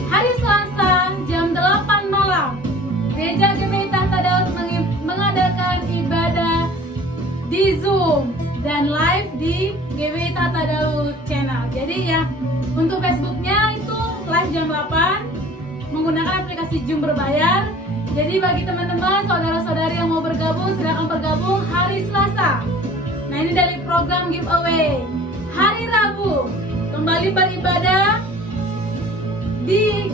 Hari Selasa jam 8 malam, Gereja GBI Tahta Daud mengadakan ibadah di Zoom dan live di GBI Tahta Daud channel. Jadi ya, untuk Facebooknya itu live jam 8 menggunakan aplikasi Zoom berbayar. Jadi bagi teman-teman, saudara-saudari yang mau bergabung, silakan bergabung hari Selasa. Nah, ini dari program giveaway. Hari Rabu kembali beribadah di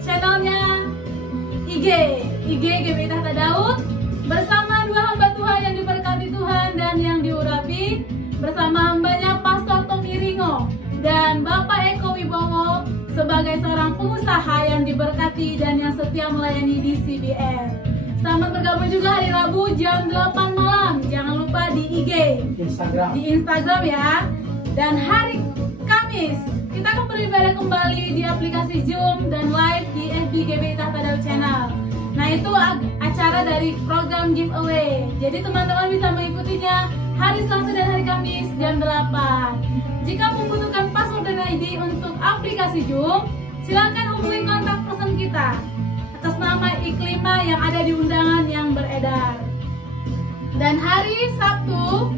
channelnya IG GBI Tahta Daud bersama dua hamba Tuhan yang diberkati Tuhan dan yang diurapi, bersama hambanya Pastor Tommy Ringo dan Bapak Eko Wibowo sebagai seorang pengusaha yang diberkati dan yang setia melayani di CBN. Selamat bergabung juga hari Rabu jam 8 malam. Jangan lupa di IG, di Instagram ya. Dan hari Kamis kita akan beribadah kembali di aplikasi Zoom dan live di FB GBI Tahta Daud channel. Nah, itu acara dari program giveaway. Jadi teman-teman bisa mengikutinya hari Selasa dan hari Kamis jam 8. Jika membutuhkan password dan ID untuk aplikasi Zoom, silakan hubungi kontak person kita atas nama Iklima yang ada di undangan yang beredar. Dan hari Sabtu,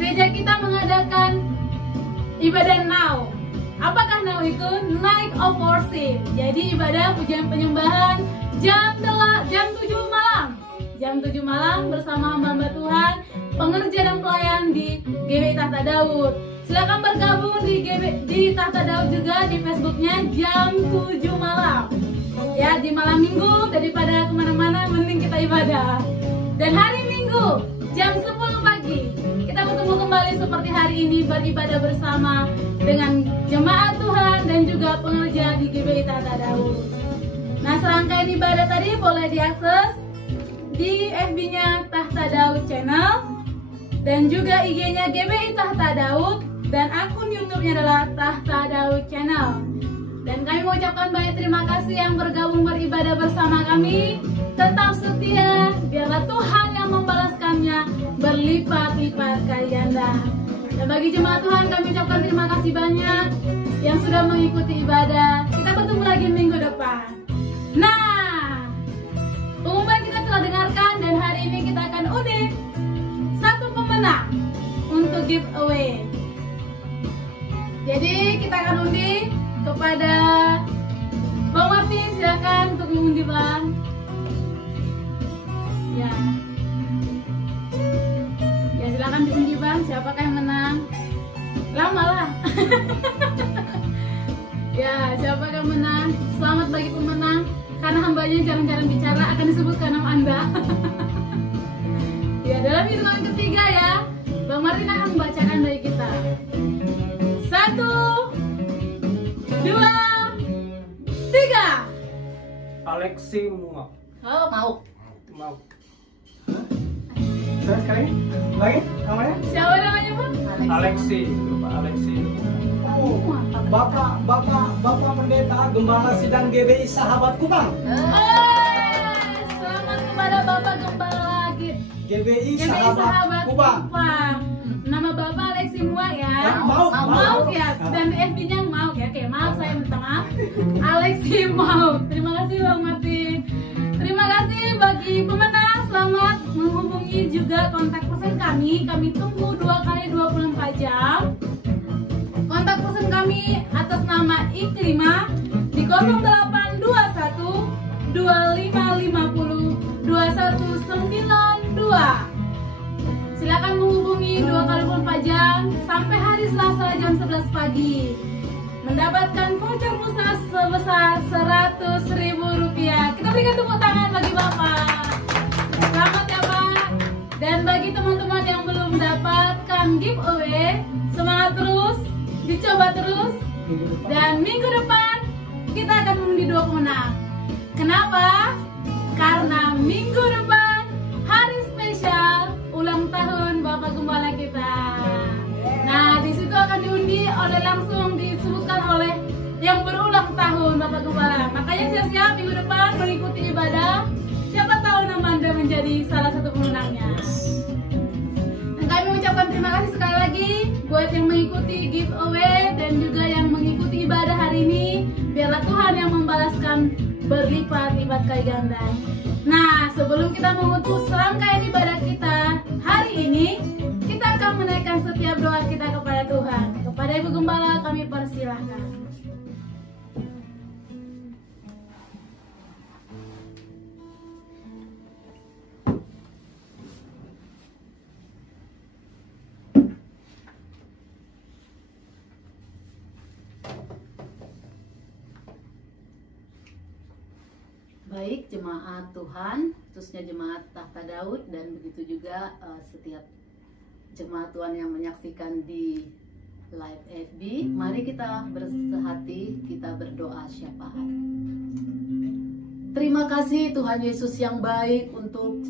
gereja kita mengadakan ibadah Now. Apakah Now itu? Night of Worship. Jadi ibadah pujian penyembahan jam 7 malam. Jam 7 malam bersama hamba Tuhan, pengerja dan pelayan di GBI Tahta Daud. Silakan bergabung di Tahta Daud juga di Facebooknya jam 7 malam. Ya, di malam Minggu daripada kemana-mana, mending kita ibadah. Dan hari Minggu jam 10 pagi kita bertemu kembali seperti hari ini, beribadah bersama dengan jemaat Tuhan dan juga pengerja di GBI Tahta Daud. Nah, serangkaian ibadah tadi boleh diakses di FB-nya Tahta Daud channel dan juga IG-nya GBI Tahta Daud dan akun YouTube-nya adalah Tahta Daud channel. Dan kami mengucapkan banyak terima kasih yang bergabung beribadah bersama kami. Tetap setia, biarlah Tuhan yang membalaskannya berlipat-lipat kali ganda. Dan bagi jemaat Tuhan kami ucapkan terima kasih banyak yang sudah mengikuti ibadah. Kita bertemu lagi minggu depan. Nah, pengumuman kita telah dengarkan dan hari ini kita akan undi satu pemenang untuk giveaway. Jadi kita akan undi kepada Bang Martin, silakan untuk mengundi Bang. Ya, silakan diundi Bang. Siapakah yang menang? Lama lah. Ya, siapakah yang menang? Selamat bagi pemenang. Karena hambanya jarang-jarang bicara, akan disebutkan nama Anda. Ya, dalam hitungan ketiga ya, Bang Martin akan membacakan dari kita. 1, 2, Alexi Muak. Oh, mau. Terus sekali lagi namanya? Siapa namanya, Pak? Alexi, Bapak Alexi. Oh, Bapak Pendeta Gembala Sidang GBI Sahabat Kupang. Selamat kepada Bapak Gembala GBI GBI Sahabat Kupang. Nama Bapak Alexi Muak ya. Mau Ya. Dan FB-nya mau ya. Oke, maaf saya minta maaf. Alexi mau. Terima kasih Bang Martin. Terima kasih bagi pemenang. Selamat menghubungi juga kontak pesan kami. Kami tunggu 2 kali 24 jam. Kontak pesan kami atas nama Iklima di 0821 2550 2192. Silakan menghubungi 2 kali 24 jam sampai hari Selasa jam 11 pagi. Mendapatkan voucher pulsa sebesar Rp100.000. Kita berikan tepuk tangan bagi Bapak. Selamat ya Pak. Dan bagi teman-teman yang belum mendapatkan giveaway, semangat terus, dicoba terus. Dan minggu depan kita akan mengundi 2 pemenang. Kenapa? Karena minggu depan hari spesial ulang tahun Bapak Gembala kita. Nah, di situ akan diundi oleh langsung disebutkan oleh yang berulang tahun Bapak Gembala. Makanya siap-siap minggu depan mengikuti ibadah. Siapa tahu nama Anda menjadi salah satu pemenangnya. Dan kami mengucapkan terima kasih sekali lagi buat yang mengikuti giveaway dan juga yang mengikuti ibadah hari ini. Biarlah Tuhan yang membalaskan berlipat-lipat kali ganda. Nah, sebelum kita memutus rangkaian ibadah kita hari ini, kita akan menaikkan setiap doa kita kepada Tuhan. Kepada Ibu Gembala kami persilahkan. Baik jemaat Tuhan, khususnya jemaat Tahta Daud dan begitu juga setiap jemaat Tuhan yang menyaksikan di live FB, mari kita bersehati, kita berdoa syafaat. Terima kasih Tuhan Yesus yang baik untuk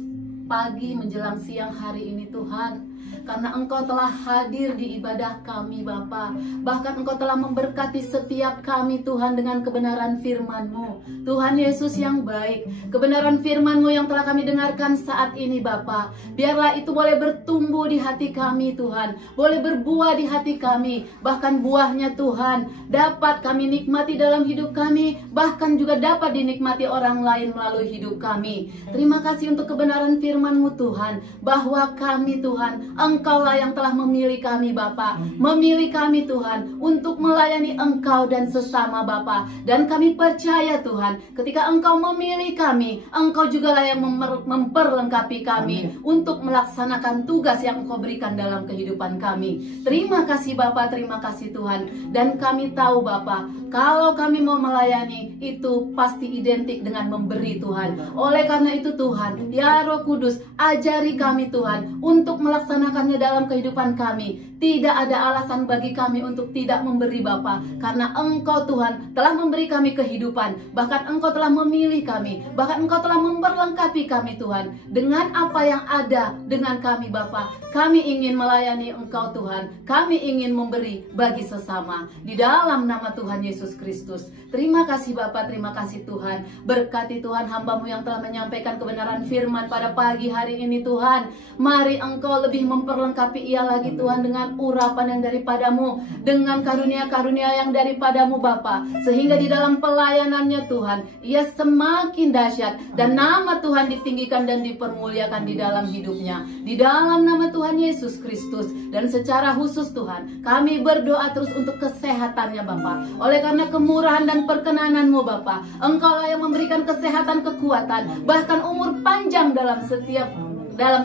pagi menjelang siang hari ini Tuhan. Karena Engkau telah hadir di ibadah kami Bapa. Bahkan Engkau telah memberkati setiap kami Tuhan dengan kebenaran firman-Mu. Tuhan Yesus yang baik, kebenaran firman-Mu yang telah kami dengarkan saat ini Bapa, biarlah itu boleh bertumbuh di hati kami Tuhan, boleh berbuah di hati kami. Bahkan buahnya Tuhan dapat kami nikmati dalam hidup kami, bahkan juga dapat dinikmati orang lain melalui hidup kami. Terima kasih untuk kebenaran firman-Mu Tuhan, bahwa kami Tuhan, Engkaulah yang telah memilih kami Bapa, memilih kami Tuhan untuk melayani Engkau dan sesama Bapa. Dan kami percaya Tuhan, ketika Engkau memilih kami, Engkau jugalah yang memperlengkapi kami untuk melaksanakan tugas yang Engkau berikan dalam kehidupan kami. Terima kasih Bapa, terima kasih Tuhan. Dan kami tahu Bapa, kalau kami mau melayani itu pasti identik dengan memberi Tuhan. Oleh karena itu Tuhan, ya Roh Kudus, ajari kami Tuhan untuk melaksanakannya dalam kehidupan kami. Tidak ada alasan bagi kami untuk tidak memberi Bapa, karena Engkau Tuhan telah memberi kami kehidupan. Bahkan Engkau telah memilih kami, bahkan Engkau telah memperlengkapi kami Tuhan dengan apa yang ada dengan kami Bapa. Kami ingin melayani Engkau Tuhan, kami ingin memberi bagi sesama di dalam nama Tuhan Yesus Kristus. Terima kasih Bapa, terima kasih Tuhan. Berkati Tuhan hamba-Mu yang telah menyampaikan kebenaran firman pada pagi hari ini Tuhan. Mari Engkau lebih memperlengkapi ia lagi Tuhan dengan urapan yang daripada-Mu, dengan karunia-karunia yang daripada-Mu Bapa, sehingga di dalam pelayanannya Tuhan ia semakin dahsyat dan nama Tuhan ditinggikan dan dipermuliakan di dalam hidupnya, di dalam nama Tuhan Yesus Kristus. Dan secara khusus Tuhan, kami berdoa terus untuk kesehatannya Bapa. Oleh karena kemurahan dan perkenanan-Mu Bapa, Engkaulah yang memberikan kesehatan, kekuatan, bahkan umur panjang dalam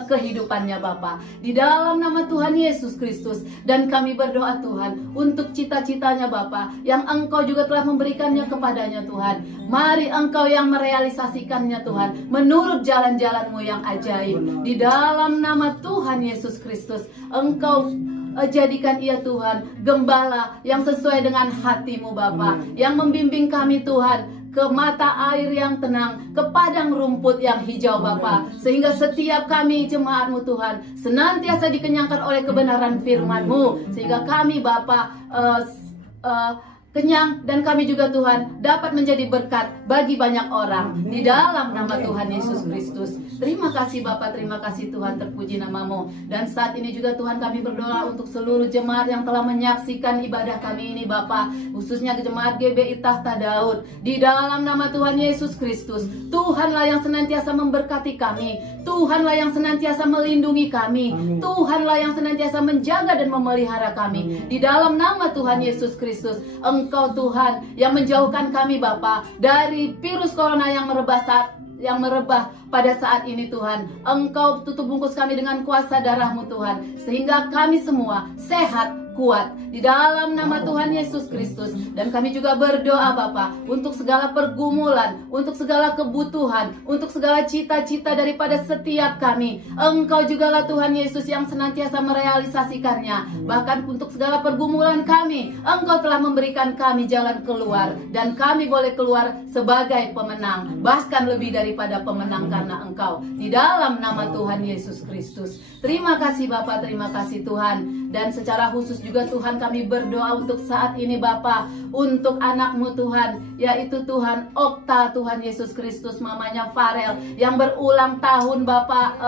kehidupannya Bapa, di dalam nama Tuhan Yesus Kristus. Dan kami berdoa Tuhan untuk cita-citanya Bapa yang Engkau juga telah memberikannya kepadanya Tuhan. Mari Engkau yang merealisasikannya Tuhan menurut jalan-jalan-Mu yang ajaib. Di dalam nama Tuhan Yesus Kristus, Engkau jadikan ia Tuhan gembala yang sesuai dengan hati-Mu Bapa, yang membimbing kami Tuhan ke mata air yang tenang, ke padang rumput yang hijau Bapa. Sehingga setiap kami jemaat-Mu Tuhan senantiasa dikenyangkan oleh kebenaran firman-Mu. Sehingga kami Bapa kenyang, dan kami juga Tuhan dapat menjadi berkat bagi banyak orang di dalam nama Tuhan Yesus Kristus. Terima kasih Bapak, terima kasih Tuhan, terpuji nama-Mu. Dan saat ini juga Tuhan kami berdoa untuk seluruh jemaat yang telah menyaksikan ibadah kami ini Bapak, khususnya jemaat GBI Tahta Daud. Di dalam nama Tuhan Yesus Kristus, Tuhanlah yang senantiasa memberkati kami, Tuhanlah yang senantiasa melindungi kami, Tuhanlah yang senantiasa menjaga dan memelihara kami. Di dalam nama Tuhan Yesus Kristus, Engkau Tuhan yang menjauhkan kami Bapa dari virus corona yang merebah pada saat ini Tuhan. Engkau tutup bungkus kami dengan kuasa darah-Mu Tuhan, sehingga kami semua sehat, kuat di dalam nama Tuhan Yesus Kristus. Dan kami juga berdoa Bapa untuk segala pergumulan, untuk segala kebutuhan, untuk segala cita-cita daripada setiap kami. Engkau jugalah Tuhan Yesus yang senantiasa merealisasikannya. Bahkan untuk segala pergumulan kami, Engkau telah memberikan kami jalan keluar, dan kami boleh keluar sebagai pemenang, bahkan lebih daripada pemenang karena Engkau. Di dalam nama Tuhan Yesus Kristus. Terima kasih Bapa, terima kasih Tuhan. Dan secara khusus juga Tuhan kami berdoa untuk saat ini Bapa, untuk anak-Mu Tuhan, yaitu Tuhan Okta, Tuhan Yesus Kristus, mamanya Farel yang berulang tahun Bapa,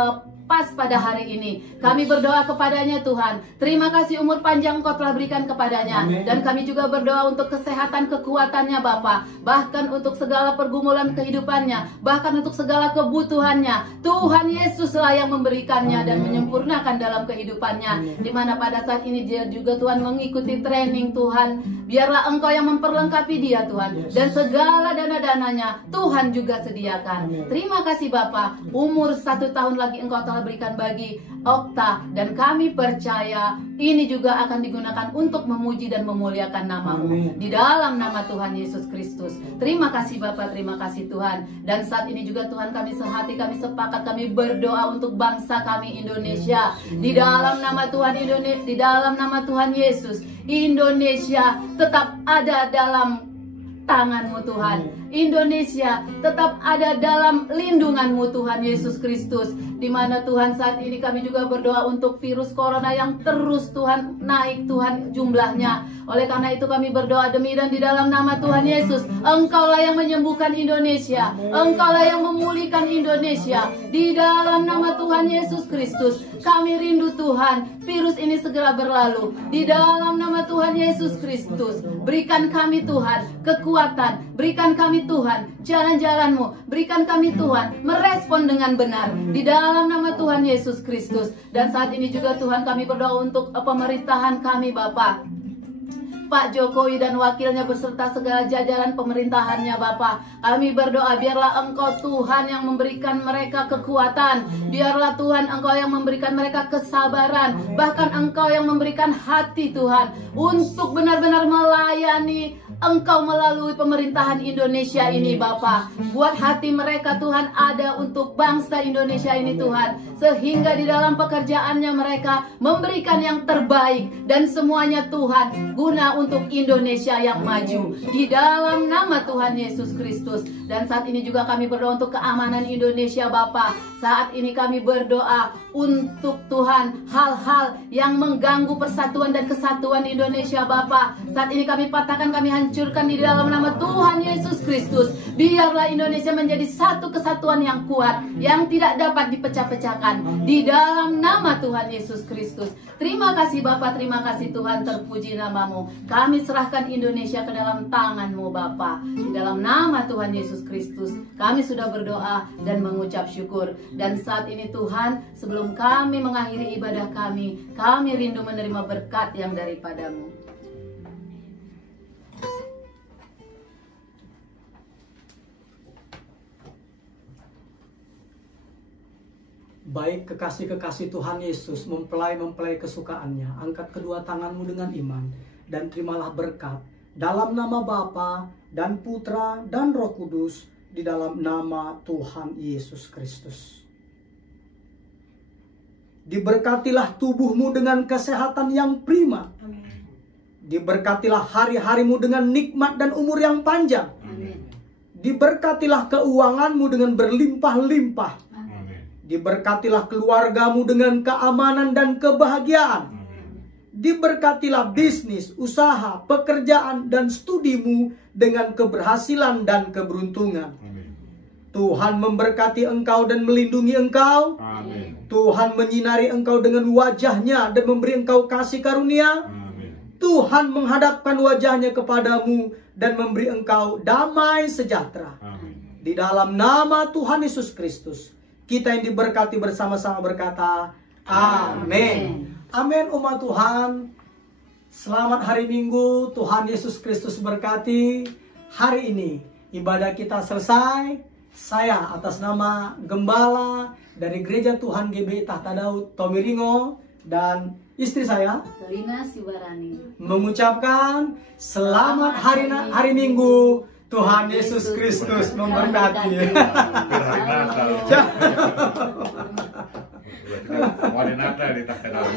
pas pada hari ini. Kami berdoa kepadanya Tuhan, terima kasih umur panjang Engkau telah berikan kepadanya. Amin. Dan kami juga berdoa untuk kesehatan, kekuatannya Bapa, bahkan untuk segala pergumulan kehidupannya, bahkan untuk segala kebutuhannya. Tuhan Yesuslah yang memberikannya dan menyempurnakan dalam kehidupannya. Dimana pada saat ini dia juga Tuhan mengikuti training Tuhan. Biarlah Engkau yang memperlengkapi dia Tuhan, dan segala dana-dananya Tuhan juga sediakan. Terima kasih Bapa, umur 1 tahun lagi Engkau telah berikan bagi Okta, dan kami percaya ini juga akan digunakan untuk memuji dan memuliakan nama-Mu. Di dalam nama Tuhan Yesus Kristus. Terima kasih Bapa, terima kasih Tuhan. Dan saat ini juga Tuhan kami sehati, kami sepakat, kami berdoa untuk bangsa kami Indonesia. Di dalam nama Tuhan Indonesia, di dalam nama Tuhan Yesus, Indonesia tetap ada dalam tangan-Mu Tuhan. Indonesia tetap ada dalam lindungan-Mu Tuhan Yesus Kristus. Di mana Tuhan saat ini kami juga berdoa untuk virus corona yang terus Tuhan naik Tuhan jumlahnya. Oleh karena itu kami berdoa demi dan di dalam nama Tuhan Yesus, Engkaulah yang menyembuhkan Indonesia, Engkaulah yang memulihkan Indonesia. Di dalam nama Tuhan Yesus Kristus kami rindu Tuhan, virus ini segera berlalu. Di dalam nama Tuhan Yesus Kristus, berikan kami Tuhan kekuatan, berikan kami Tuhan jalan-jalan-Mu, berikan kami Tuhan merespon dengan benar. Di dalam nama Tuhan Yesus Kristus. Dan saat ini juga Tuhan kami berdoa untuk pemerintahan kami Bapak, Pak Jokowi dan wakilnya beserta segala jajaran pemerintahannya Bapa. Kami berdoa biarlah Engkau Tuhan yang memberikan mereka kekuatan, biarlah Tuhan Engkau yang memberikan mereka kesabaran, bahkan Engkau yang memberikan hati Tuhan untuk benar-benar melayani Engkau melalui pemerintahan Indonesia ini Bapa. Buat hati mereka Tuhan ada untuk bangsa Indonesia ini Tuhan, sehingga di dalam pekerjaannya mereka memberikan yang terbaik, dan semuanya Tuhan guna untuk Indonesia yang maju. Di dalam nama Tuhan Yesus Kristus. Dan saat ini juga kami berdoa untuk keamanan Indonesia Bapa. Saat ini kami berdoa untuk Tuhan hal-hal yang mengganggu persatuan dan kesatuan Indonesia Bapa. Saat ini kami patahkan, kami hancurkan di dalam nama Tuhan Yesus Kristus. Biarlah Indonesia menjadi satu kesatuan yang kuat, yang tidak dapat dipecah-pecahkan. Di dalam nama Tuhan Yesus Kristus. Terima kasih Bapa, terima kasih Tuhan, terpuji nama-Mu. Kami serahkan Indonesia ke dalam tangan-Mu Bapa. Di dalam nama Tuhan Yesus Kristus kami sudah berdoa dan mengucap syukur. Dan saat ini Tuhan, sebelum kami mengakhiri ibadah kami rindu menerima berkat yang daripada-Mu. Baik kekasih-kekasih Tuhan Yesus, mempelai kesukaannya, angkat kedua tanganmu dengan iman, dan terimalah berkat dalam nama Bapa dan Putra dan Roh Kudus, di dalam nama Tuhan Yesus Kristus. Diberkatilah tubuhmu dengan kesehatan yang prima. Diberkatilah hari-harimu dengan nikmat dan umur yang panjang. Diberkatilah keuanganmu dengan berlimpah-limpah. Diberkatilah keluargamu dengan keamanan dan kebahagiaan. Diberkatilah bisnis, usaha, pekerjaan, dan studimu dengan keberhasilan dan keberuntungan. Tuhan memberkati engkau dan melindungi engkau. Tuhan menyinari engkau dengan wajahnya dan memberi engkau kasih karunia. Tuhan menghadapkan wajahnya kepadamu dan memberi engkau damai sejahtera. Di dalam nama Tuhan Yesus Kristus, kita yang diberkati bersama-sama berkata, amin. Amin umat Tuhan. Selamat hari Minggu. Tuhan Yesus Kristus berkati. Hari ini ibadah kita selesai. Saya atas nama Gembala dari Gereja Tuhan GBI Tahta Daud Tomiringo dan istri saya Lina Sibarani mengucapkan selamat hari Minggu. Tuhan Yesus Kristus memberkati. Mau di Natal di Tahta Daud.